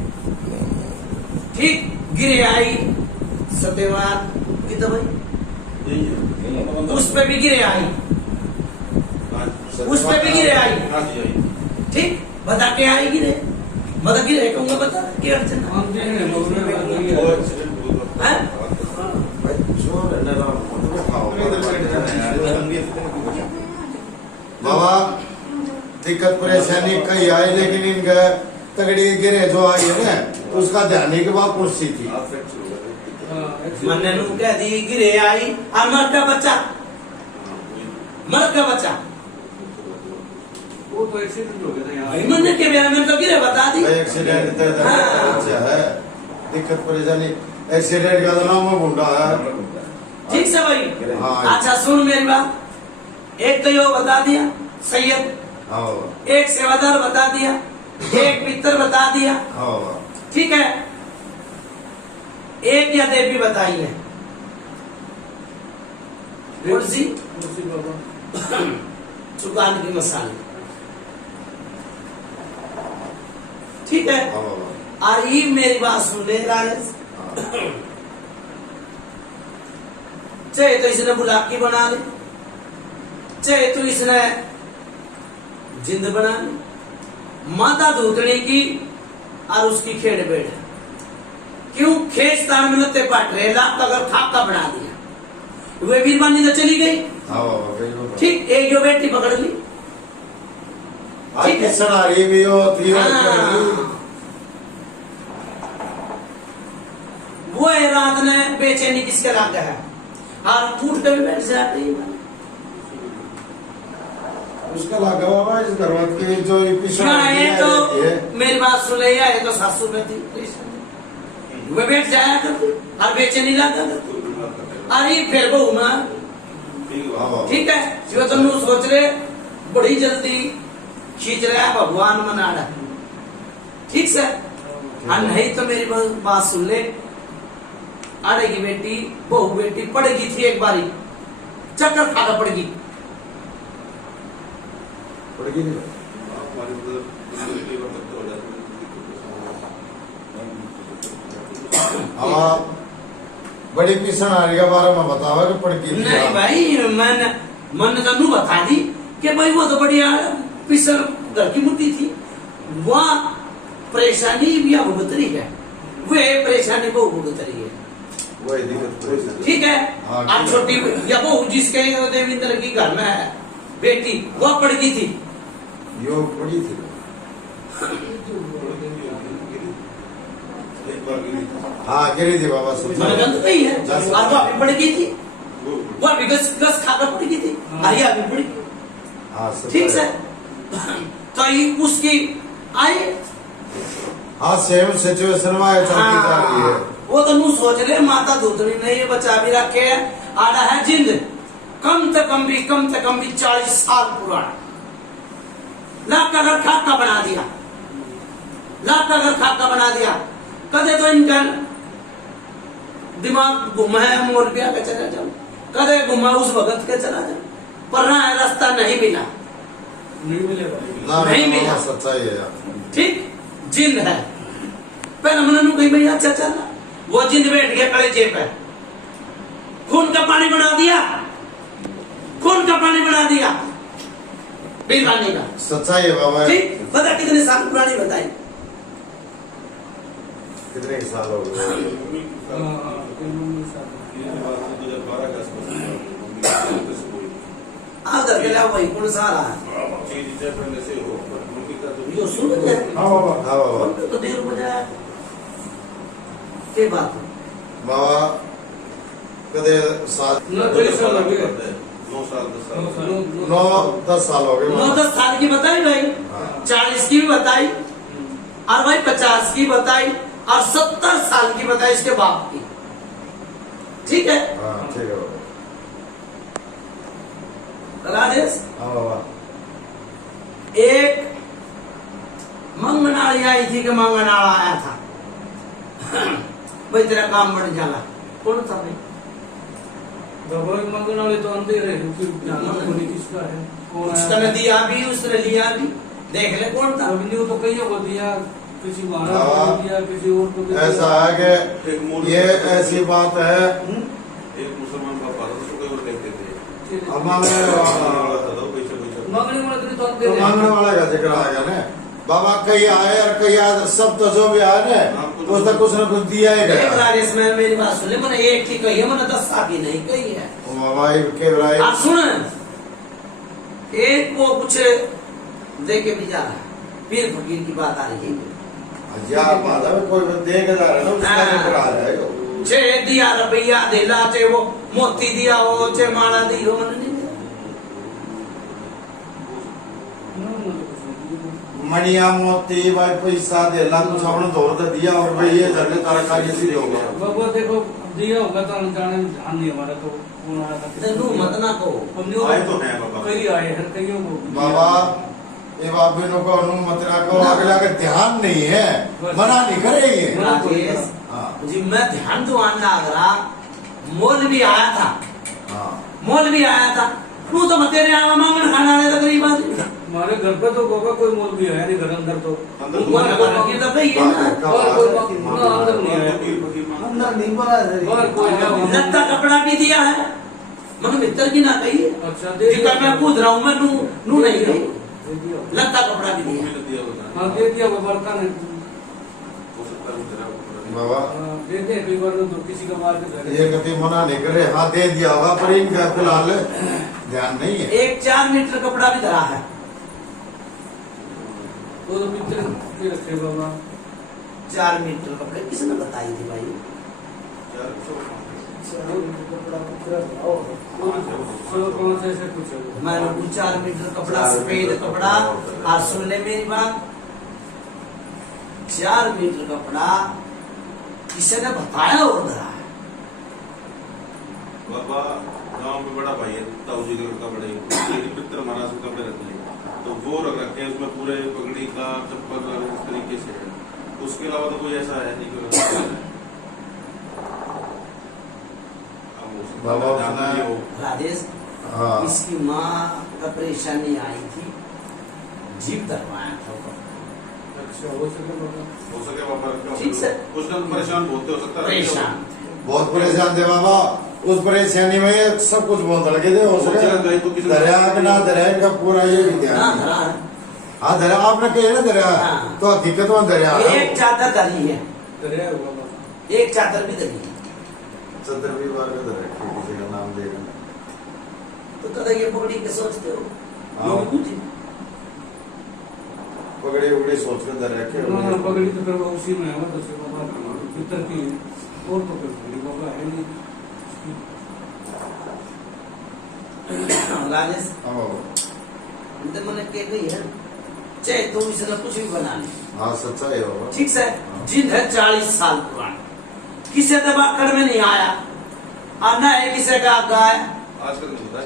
ठीक, गिरे आई सत्यवान की तो भाई उस पे भी गिरे आई, उस पे भी गिरे आई। हाँ जी आई ठीक, बता के आई गिरे, बता गिरे कहूंगा, बता क्या अड़चन है? हम देंगे बोलने वाली वो है। एक्सीडेंट हैं? बाबा दिक्कत परेशानी कई आई, लेकिन इनका तगड़ी गिरे जो आई है ना उसका ध्यान के बाद कुर्सी थी। मन्ने नू कह दी गिरे आई और मर का बच्चा वो तो एक्सीडेंट हो गया था भाई यहाँ मन्ने के बेरा में तो गिरे बता दी एक्सीडेंट अच्छा है, दिक्कत परेशानी। एक्सीडेंट का तो नाम वो गुंडा है। ठीक से भाई। हाँ। अच्छा सुन मेरी बात, एक तो यो बता दिया सैयद, हाँ एक सेवादार बता दिया, एक मित्र बता दिया, हाँ ठीक है। एक या देवी बताई है कुर्सी बाबा चुकान की मसाले, ठीक है। हाँ और ये मेरी बात सुन ले राजेश, चाहे तो इसने बुलाकी बना ली, चाहे तो इसने जिंद बना ली, माता धूतनी की और उसकी खेड़ बेड़, क्यों खेचतान में नते पाट रहे लाख अगर खाका बना दिया, वे बीरबानी तो चली गई, ठीक। एक जो बेटी पकड़ ली, ठीक है। सनारी भी हो थी वो है रात ने बेचैनी किसके लाग है और उठ के भी बैठ जाती है। उसका लगा बाबा इस घरवात की जो पिछड़ा ये तो मेरी बात सुन ले, ये तो सासू में थी, वे बैठ जाया करती और बेचैनी लगा करती, अरे फिर बहू ना, ठीक है। जो तुम सोच रहे बड़ी जल्दी खींच रहा है भगवान मना रहा, ठीक से। और नहीं तो मेरी बात सुन ले, अड़ेगी बेटी बहू बेटी पड़ेगी थी एक बारी, चक्कर खाना पड़ेगी, आप बड़ी पिछनारी के बारे में बतावा कि पड़की नहीं भाई मैंने तो नू बता दी कि भाई वो तो बढ़िया पिसल घर की मुट्ठी थी, वहाँ परेशानी भी अब भुगतरी है, वे परेशानी वो भुगतरी है, वही दिक्कत परेशानी। ठीक है। हाँ, अब ठीक है। छोटी या वो जिसके देवेंद्र की घर में है बेटी, वो पड़ गई थी, यो पड़ी थी हाँ गिरी थी बाबा सब मैंने गंद नहीं है, और वो अभी पड़ गई थी, वो अभी गस खाकर पड़ गई थी, आई अभी पड़ गई, हाँ सब ठीक है। तो ये उसकी आई, हाँ सेम सिचुएशन में चलती जा रही है। वो तो नू सोच ले माता धूतनी ने ये बच्चा भी रखे है, आड़ा है जिंद कम से कम भी 40 साल पुराना, लाख का घर खाका बना दिया, लाख का घर खाका बना दिया। कदे तो इनका दिमाग घुमा है मोर बिया के चला जाऊं, कदे घुमा उस भगत के चला जाऊं, पर ना रास्ता नहीं मिला, नहीं मिलेगा। ना नहीं मिला। सच्चाई है यार। ठीक जिंद है। पहले मैंने कही भैया अच्छा चलना, वो जिंद बैठ गया कलेजे पे, खून का पानी बना दिया, खून का पानी बना दिया बीरबानी का, सच्चाई है बाबा। ठीक। पता कितने साल पुरानी बताई, कितने साल हो गए? आदर के लाओ भाई कौन सा रहा है यो सुन ले, हाँ बाबा हाँ बाबा तो देर बजाया के बात बाबा कदे साल 9 साल हो गए 9-10 साल की बताई भाई, 40 की भी बताई, और भाई 50 की बताई, और 70 साल की बताई इसके बाप की, ठीक है हाँ ठीक है बाबा। राजेश। हाँ बाबा एक मंगनाड़ी आई थी कि मंगनाड़ा आया था भाई तेरा काम बढ़ जाला, कौन था भाई? दवाई मांगने वाले तो अंधेरे हैं, क्योंकि जाना कोई किसका है, कौन उसने है। दिया भी उसने लिया भी, देख ले कौन था। अभी तो कई को दिया, किसी को हाँ। दिया, किसी और को दिया। ऐसा है कि ये ऐसी बात है एक मुसलमान का फादर को केवल कहते थे मांगने वाला मांगने वाले तो तो अंधेरे हैं। मांगने वाला का जिक्र आएगा ना बाबा, कई आए और कई आए, सब तो जो भी आए ना तो उसने कुछ न कुछ दिया ही एक गया। राजेश में मेरी बात सुन ले, मैंने एक की कही है, मैंने 10 साल की नहीं कही है। बाबा के भाई आप सुन, एक वो कुछ दे के भी जा रहा है, पीर फकीर की बात आ रही है, यार बात है कोई देख जा रहा है ना उसका जिक्र आ रहा है। चे दिया रुपया देला चे वो मोती दिया हो चे माला दी हो मन नहीं मणिया मोती भाई पैसा देला तू सामने दौड़ दे दिया और भाई ये झरने तरकारी सी होगा बाबा देखो दिया होगा तो जाने में ध्यान नहीं हमारा तो कौन आया था तेनू मत ना को आए तो हैं बाबा कई आए हैं कईयों को बाबा ये बाबू को अनुमत ना को अगला का ध्यान नहीं है मना नहीं करेंगे राजेश हाँ जी मैं ध्यान तो आना अगरा मोल भी आया था हाँ मोल भी आया था तू तो मत तेरे आवा मांगन खाना रहे तो गरीब आदमी हमारे घर पे तो बाबा कोई मोल भी है नहीं घर अंदर तो अंदर ऊपर घर की तो कही है ना और कोई अंदर नहीं है अंदर नहीं बोला और कोई है वहाँ। लत्ता कपड़ा भी दिया है मगर मित्र की ना कही है अच्छा दे जितना मैं कूद रहा हूँ मैं नू नू नहीं कही दिया लत्ता कपड़ा भी दिया दिया होगा हाँ दे दिया वो बर्तन है हो सकता है तेरा बाबा हाँ, दे दे कई बार तो किसी का मार के घर ये कभी मना नहीं करे हाँ दे दिया होगा पर इनका फिलहाल ध्यान नहीं है एक 4 मीटर कपड़ा भी धरा है वो तो मित्र के रखे बाबा 4 मीटर कपड़े किसने बताई थी भाई चलो कौन से ऐसे कुछ है मैंने 4 मीटर कपड़ा सफेद कपड़ा और सुन ले मेरी बात 4 मीटर कपड़ा किसी ने बताया और धरा है बाबा गांव में बड़ा भाई है ताऊ जी का लड़का बड़े मित्र महाराज के कपड़े रख लिए तो वो रख रखे हैं उसमें पूरे पगड़ी का चप्पल का इस तरीके से है उसके अलावा तो कोई ऐसा है नहीं कोई बाबा जाना ये हो राजेश हाँ इसकी माँ का परेशानी आई थी जीप धरवाया था ऊपर। अच्छा हो सके बाबा हो सके बाबा ठीक से। कुछ दिन परेशान बहुत हो सकता है परेशान बहुत परेशान थे बाबा उस परेशानी में ये सब कुछ बहुत लगे थे हो सके गए तो किसी दरिया के ना दरिया का पूरा ये भी ना ध्यान धरा है हाँ दरिया आपने कहे ना दरिया हाँ। तो हकीकत में दरिया एक चादर धरी है दरिया है बाबा एक चादर भी धरी है सदर भी बार का दरिया किसी का नाम देगा तो कदा ये पकड़ी के सोचते हो हाँ। लोग पूछे पकड़े उगड़े सोच कर दरिया के ना पगड़ी तो फिर वो उसी में है तो से बाबा मित्र की और तो कोई पगड़ी बाबा है नहीं राजेश हाँ बाबा तो मैंने कह गई है चाहे तुम इसने कुछ भी बना ले हाँ सच्चा है बाबा ठीक से जिन है 40 साल पुराना किसे दबा कर में नहीं आया और न है किसे का गाय आज का दिन होता है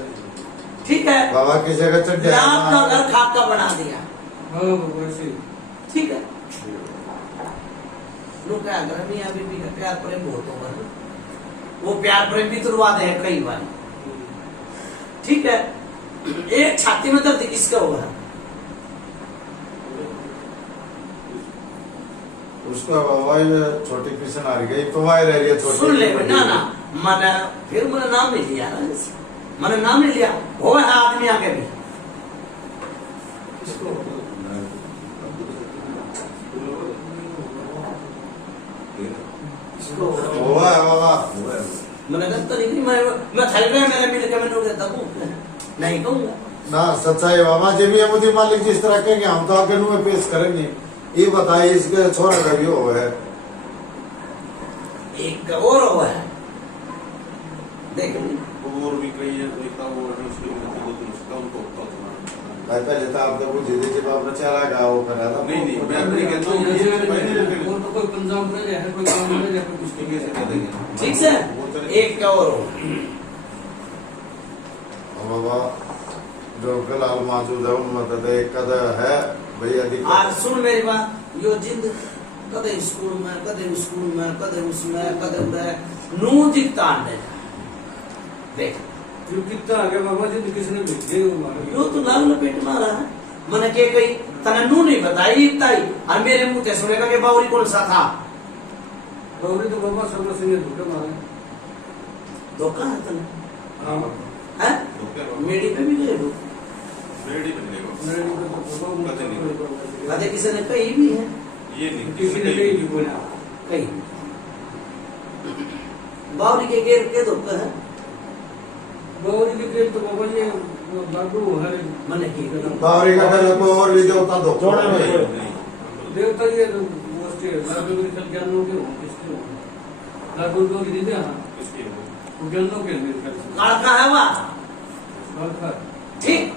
ठीक है बाबा किसी का चड्डा आपका घर खाका बना दिया हाँ बाबा ऐसे ही। ठीक है लोग क्या घर में अभी भी प्यार प्रेम बहुत होगा वो प्यार प्रेम भी तुरवा दे कई बार ठीक है एक छाती में दर्द किसका होगा उसका बाबा ये छोटी कृष्ण आ गई तुम्हारी रह रही है छोटी सुन ले ना ना मैंने फिर मैंने नाम नहीं लिया ना मैंने नाम नहीं लिया वो है आदमी आगे भी हुआ है बाबा मैंने कहा तो नहीं मैं थैले में मेरे मिल के मैं लोग देता हूँ नहीं कहूँगा ना सच्चाई बाबा जब भी मुझे मालिक जिस तरह कहेंगे हम तो आगे में पेश करेंगे ये बताइए इसके छोरा का भी हो है एक और हुआ है देख ली और भी कई है कोई का वो है उसके लिए तो उसका उनको भाई पहले तो आप तो बुझे थे जब आपने चला गया वो करा था नहीं नहीं मैं अपनी कहता तो हूँ यहाँ से ये पहले वो तो कोई पंजाब में है कोई गाँव में है कोई कुछ ठीक से कह देंगे ठीक से वो चले एक क्या और हो बाबा जो फिलहाल मौजूद है उनमें तो एक कद है भैया जी आज सुन मेरी बात यो जिंद कदे स्कूल में कदे उसमें कदे उड़े नू दिखता अंडे देख जो कितना आ गया बाबा जी तो किसने भेजे वो मारे यो तो लाल लपेट मारा है मैंने के कही तने नू नहीं बताई इतना ही और मेरे मुंह ते सुनेगा कि बावरी कौन सा था गौरी तो बाबा सब सिंह धोखे मारे धोखा है तने हाँ हैं धोखे बाबा। मेडी पे भी गए लोग रेडी बनने को मेरे लिए तो बाबा पता नहीं। कदे किसी ने कही भी है ये नहीं किसी ने कहीं भी बोला कही बावरी के घेर के धोखा है गौरी के खेल तो बाबा ये बाबू हर मैंने की बावरी का कर को और भी देवता दो छोड़े नहीं, में नहीं। देवता ये वो स्टे लाइब्रेरी चल ज्ञान लोग के हो किसके हो लागू डोरी दे दे हां इसके वो गन्नो के मेरे ख्याल से कालका है वह कालका ठीक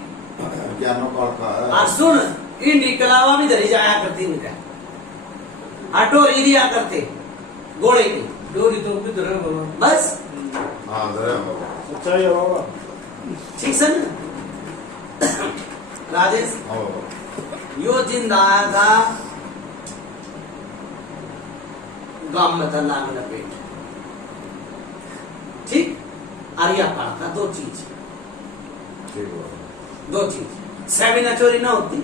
क्या नो का और सुन इन निकलावा भी धरी जाया करती इनका डोरी दिया करते घोड़े की डोरी तो किधर है बाबा बस हाँ जरा सच्चाई है बाबा ठीक सर राजेश हाँ यो जिंदा आया था गांव में था नाग लपेट ठीक आर्या काल का दो चीज ठीक है दो चीज सेविना चोरी ना होती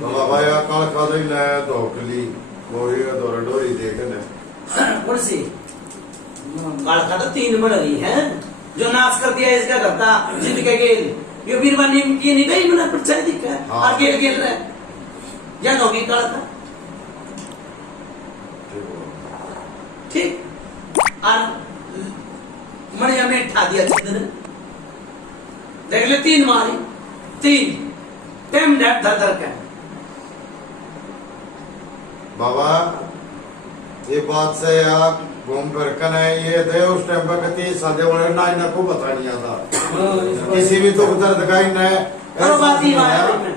तो बाबा या काल खा दे ले धोकली कोई दौर डोरी देखने कौन सी काल का तो 3 बढ़ रही है जो नाश कर दिया इसका करता जिंद के गेल यो बीरवानी की नहीं गई मैंने परचाई दिखा है हाँ। और गेल गेल रहा या होगी काल का ठीक और मणिया में ठा दिया चित्र देख ले 3 मारी 3 टेम डर धर के बाबा ये बात से आप घूम फिर कर ये थे उस टाइम पर कति सादे वाले ना इन्हें को बता नहीं आता किसी भी दुख दर्द का इन्हें करो बात ही बात है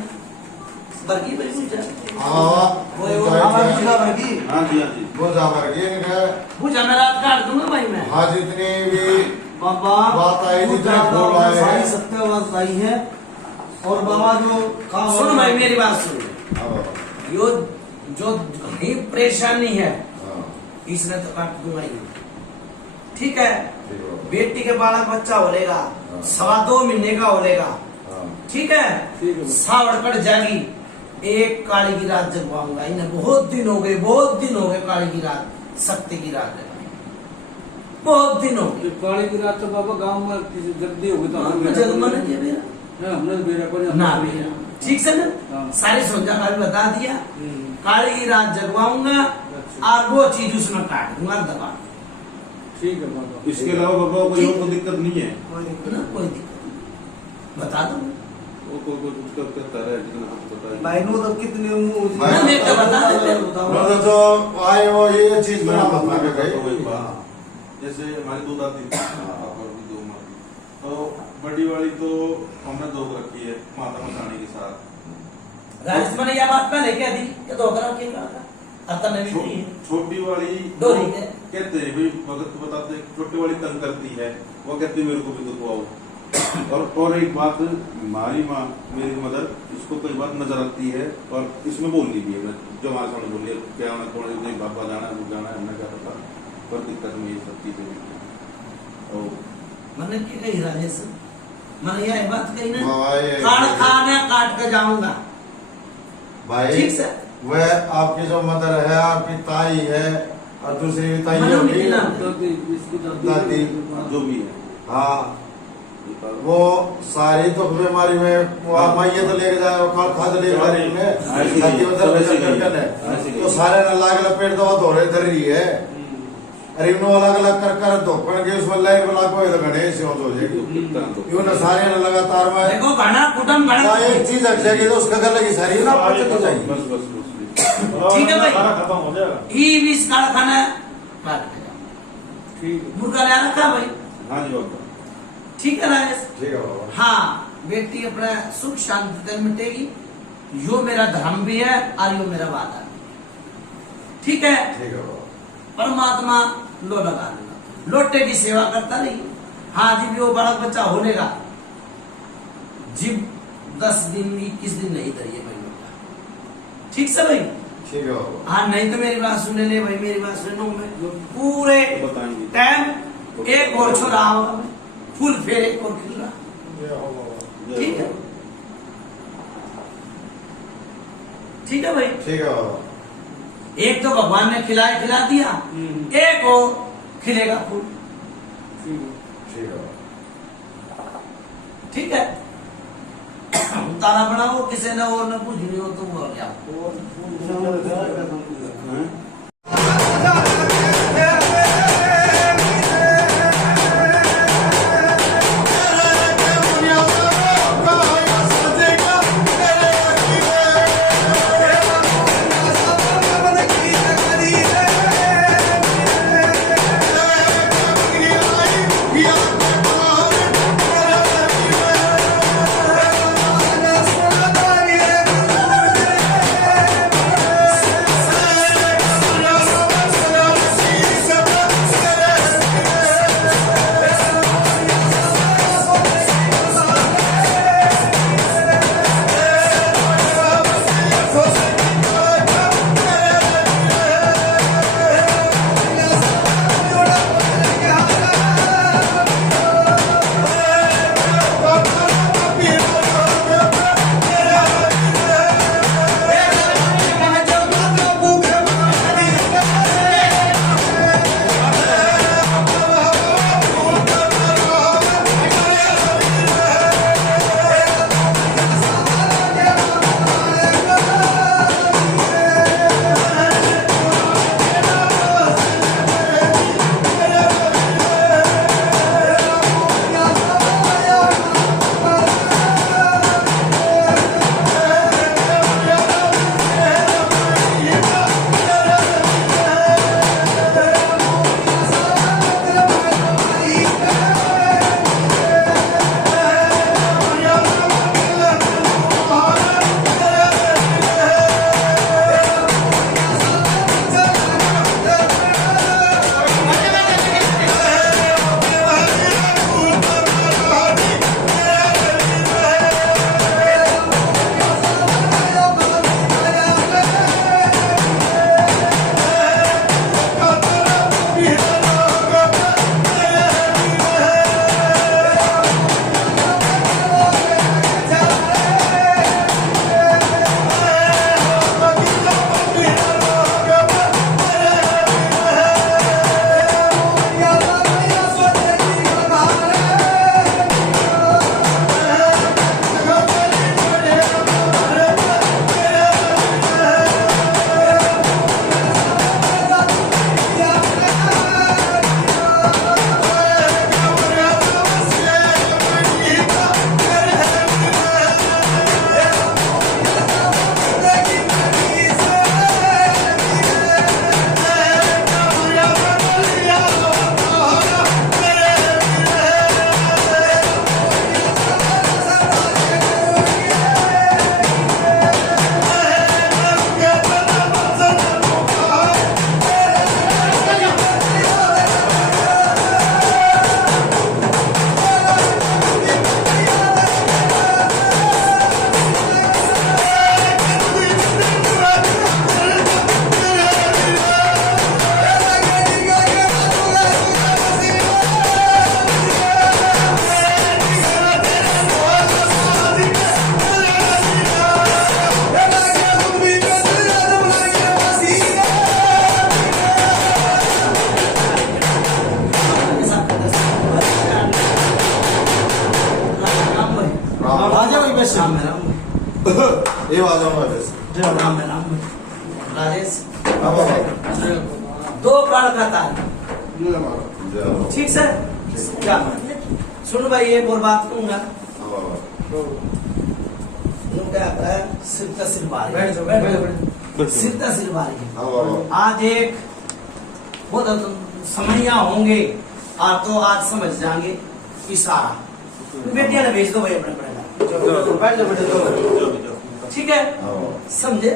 बरकी भाई पूछा हाँ हाँ जी हाँ जी वो जावर की इनका पूछा मैं रात काट दूंगा भाई मैं हाँ जितनी भी बाबा बात आई वो जितने ज्यादा फूल आए सारी हैं सत्यवाद आई है और बाबा जो काम सुन भाई मेरी बात सुन हाँ बाबा यो जो ही परेशानी है हाँ इसने तो काट दूंगा ही ठीक है ठीक है बेटी के बालक बच्चा होलेगा 2.25 महीने का होलेगा हाँ ठीक है सावड़ कट जाएगी एक काली की रात जगवाऊंगा इन्हें बहुत दिन हो गए काली की रात सत्य की रात जगवाई बहुत दिन हो गए ये काली की रात तो बाबा गांव में किसी जल्दी होगी तो हम जगमन किया मेरा ना हमने बेरा पर ना मेरा ठीक से ना हाँ। सारी सोचा का भी बता दिया काली की रात जगवाऊंगा और वो चीज उसमें काट दूंगा दबा ठीक है बाबा इसके अलावा बाबा कोई और तो दिक्कत नहीं है ना कोई दिक्कत नहीं। बता दो वो कोई दिक्कत करता है जितना हम बताएं भाई नो तो कितने मुंह मैं देख के बता देते हैं। मतलब तो आए वो ये चीज बना बता के तो वही गई बात जैसे हमारी 2 दादी थी पापा की 2 माँ थी तो बड़ी वाली तो हमने 2 रखी है माता मसानी के साथ राजेश मैंने यह बात पहले कह दी कि धोखा के आता नहीं छो- है छोटी वाली डोरी है। कहते हैं भाई भगत को बताते हैं, छोटी वाली तंग करती है वो कहती है मेरे को भी दुखवाओ और एक बात हमारी माँ मेरी मदर इसको कई बार नजर आती है और इसमें बोलनी भी है मैं जो हमारे सामने बोली है क्या मैं थोड़े नहीं बाबा जाना है वो जाना है हमने क्या पता पर दिक्कत नहीं है सब चीजें और मैंने क्या कही राजेश मैंने यह बात कही ना हाँ, ये- काट खाना काट के जाऊंगा भाई ठीक से वह आपकी जो मदर है आपकी ताई है और दूसरी भी ताई मनु होगी निकला। दादी इसकी दादी। जो भी है हाँ वो सारी तो बीमारी में वो माइये तो लेके जाए और खाद लेके जा रही में छाती में दर्द करके है तो सारे ने लाग लपेट दो धोरे धर रही है अरे इन्हों अलग अलग कर धोपन के उसमें लाइट वाला कोई तो गणेश से हो जाएगी यूं ना सारे ने लगातार में देखो घना कुटुम घना एक चीज रख जाएगी तो उसका गले की सारी ना पहुंच तो जाएगी बस बस बस ठीक है भाई खत्म हो जाएगा ई बीस काट खाना काट के जाओ ठीक है मुर्गा ले रखा भाई हाँ जी बाबा ठीक है राजेश ठीक है बाबा हाँ बेटी अपना सुख शांति तक मिटेगी यो मेरा धर्म भी है और यो मेरा वादा भी ठीक है ठीक है बाबा परमात्मा लो लगा देगा लोटे की सेवा करता रही हाँ जी भी वो बड़ा बच्चा होनेगा जीव 10 दिन 21 दिन नहीं करिए भाई लोटा ठीक से भाई ठीक है बाबा हाँ नहीं तो मेरी बात सुने ले भाई मेरी बात सुनो मैं पूरे बताएंगे टाइम एक और छोड़ा होगा मैं फूल फेर एक और खिल रहा ये हो बाबा ठीक है ठीक है भाई। ठीक है बाबा। एक तो भगवान ने खिला दिया, एक और खिलेगा फूल। ठीक है। ठीक है, तारा बनाओ, किसी ने और न पूछ लियो तो वो क्या ये आ जाऊंगा जैसे राम है राम राजेश अब बाबा दो प्राण का तार ये हमारा जाओ ठीक सर क्या सुन भाई एक और बात कहूंगा अब बाबा क्या है सिर का सिर बारी बैठ जाओ बैठ जाओ सिर का सिर बारी अब बाबा आज एक बहुत समैया होंगे आप तो आज समझ जाएंगे इशारा बेटिया ने भेज दो भाई अपने बैठ जाओ बैठ जाओ ठीक है अब समझे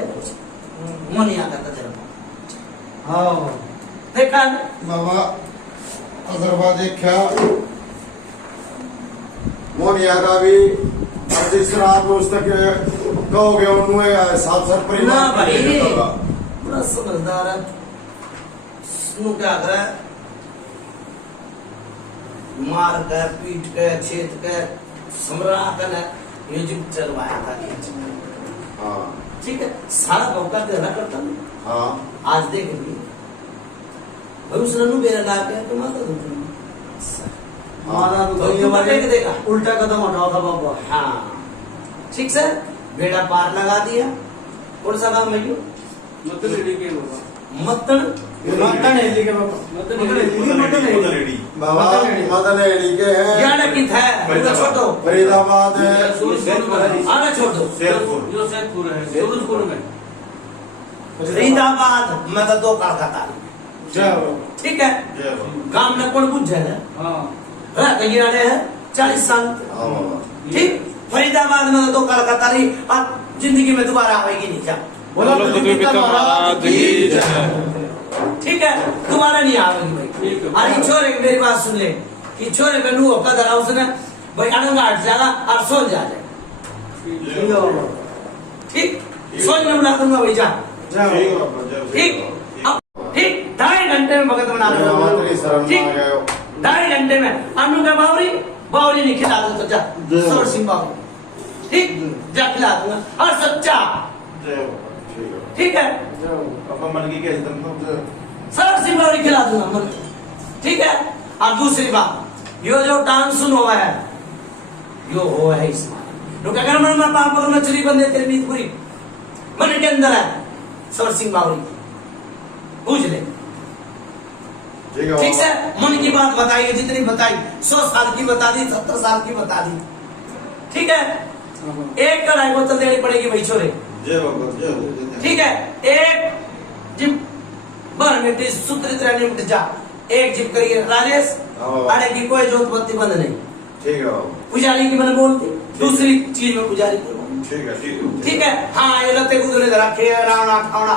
मन यहाँ करता जरा हाँ देखा ना? बाबा अदरबाद क्या मोनिया का भी और जिस तरह आप उस तक कहोगे उन्होंने साफ साफ ना परिणाम भाई मिलेगा। पूरा समझदार है सुनो क्या करे मार के पीट के छेद के समरा कर ये जुग चलवाया था ये हाँ ठीक है, सारा मौका देना करता हूँ। हाँ आज देख ली भाई उस रनु मेरा नाम क्या है तो माता दूँ मारा तो तो ये तू वाले देख देगा। उल्टा कदम उठाओ था बाबा। हाँ ठीक सर, बेड़ा पार लगा दिया। कौन सा काम भैया? मत लेडी के बाबा, मत्तन मटन है लेके बाबा, मटन है बाबा मदन एडी के हैं यार कित है पूरा छोटो फरीदाबाद है आना छोड़ दो। शेरपुर जो सैदपुर है, सूरजपुर में। फरीदाबाद में तो 2 कलकत्ता जाओ ठीक है। जय बाबा। काम में कौन बुझ जाए हाँ कहीं आने हैं 40 साल हाँ बाबा ठीक। फरीदाबाद में तो 2 कलकत्ता रही और जिंदगी में दोबारा आएगी नहीं क्या बोला बोलो कुतुब महाराज की जय। ठीक है, दोबारा नहीं आएगी भाई। ठीक है। अरे छोरे मेरी बात सुन ले कि छोरे पे नू होता धरा उसने भाई अड़ंगा हट जाएगा और सोच जा जाएगा ठीक। सोच में बुला दूंगा भाई जा जाओ ठीक है बाबा, जय ठीक। अब ठीक 2.5 घंटे में भगत बना मंत्री शरण ठीक में आ गए हो 2.5 घंटे में अनु का बावरी नहीं खिला दो तो जा सोर सिंह बावरी ठीक जा खिला दूंगा और सच्चा जय बाबा। ठीक ठीक है है। पापा मन की क्या एकदम तो सर सिंह बावरी खिला दूंगा मन ठीक है। और दूसरी बात यो जो डांस सुन हुआ है यो हो है इसमें लोग अगर मन में पाप और मछली बंदे तेरी नींद पूरी मन के अंदर है सर सिंह बावरी पूछ ले ठीक है ठीक बाबा है। मन की बात बताई जितनी बताई 100 साल की बता दी 70 साल की बता दी ठीक है। एक कढ़ाई बोतल देनी पड़ेगी भाई छोरे जय बाबा, जय बाबा। ठीक है। एक जिप बर मिट्टी सूत्र तरह निपट जा एक जिप करिए राजेश अरे की कोई जोत बत्ती बंद नहीं ठीक है बाबा पुजारी की मैंने बोलती दूसरी चीज में पुजारी को ठीक है ठीक है। हाँ ये लगते कुछ नहीं रखे रावणा खावना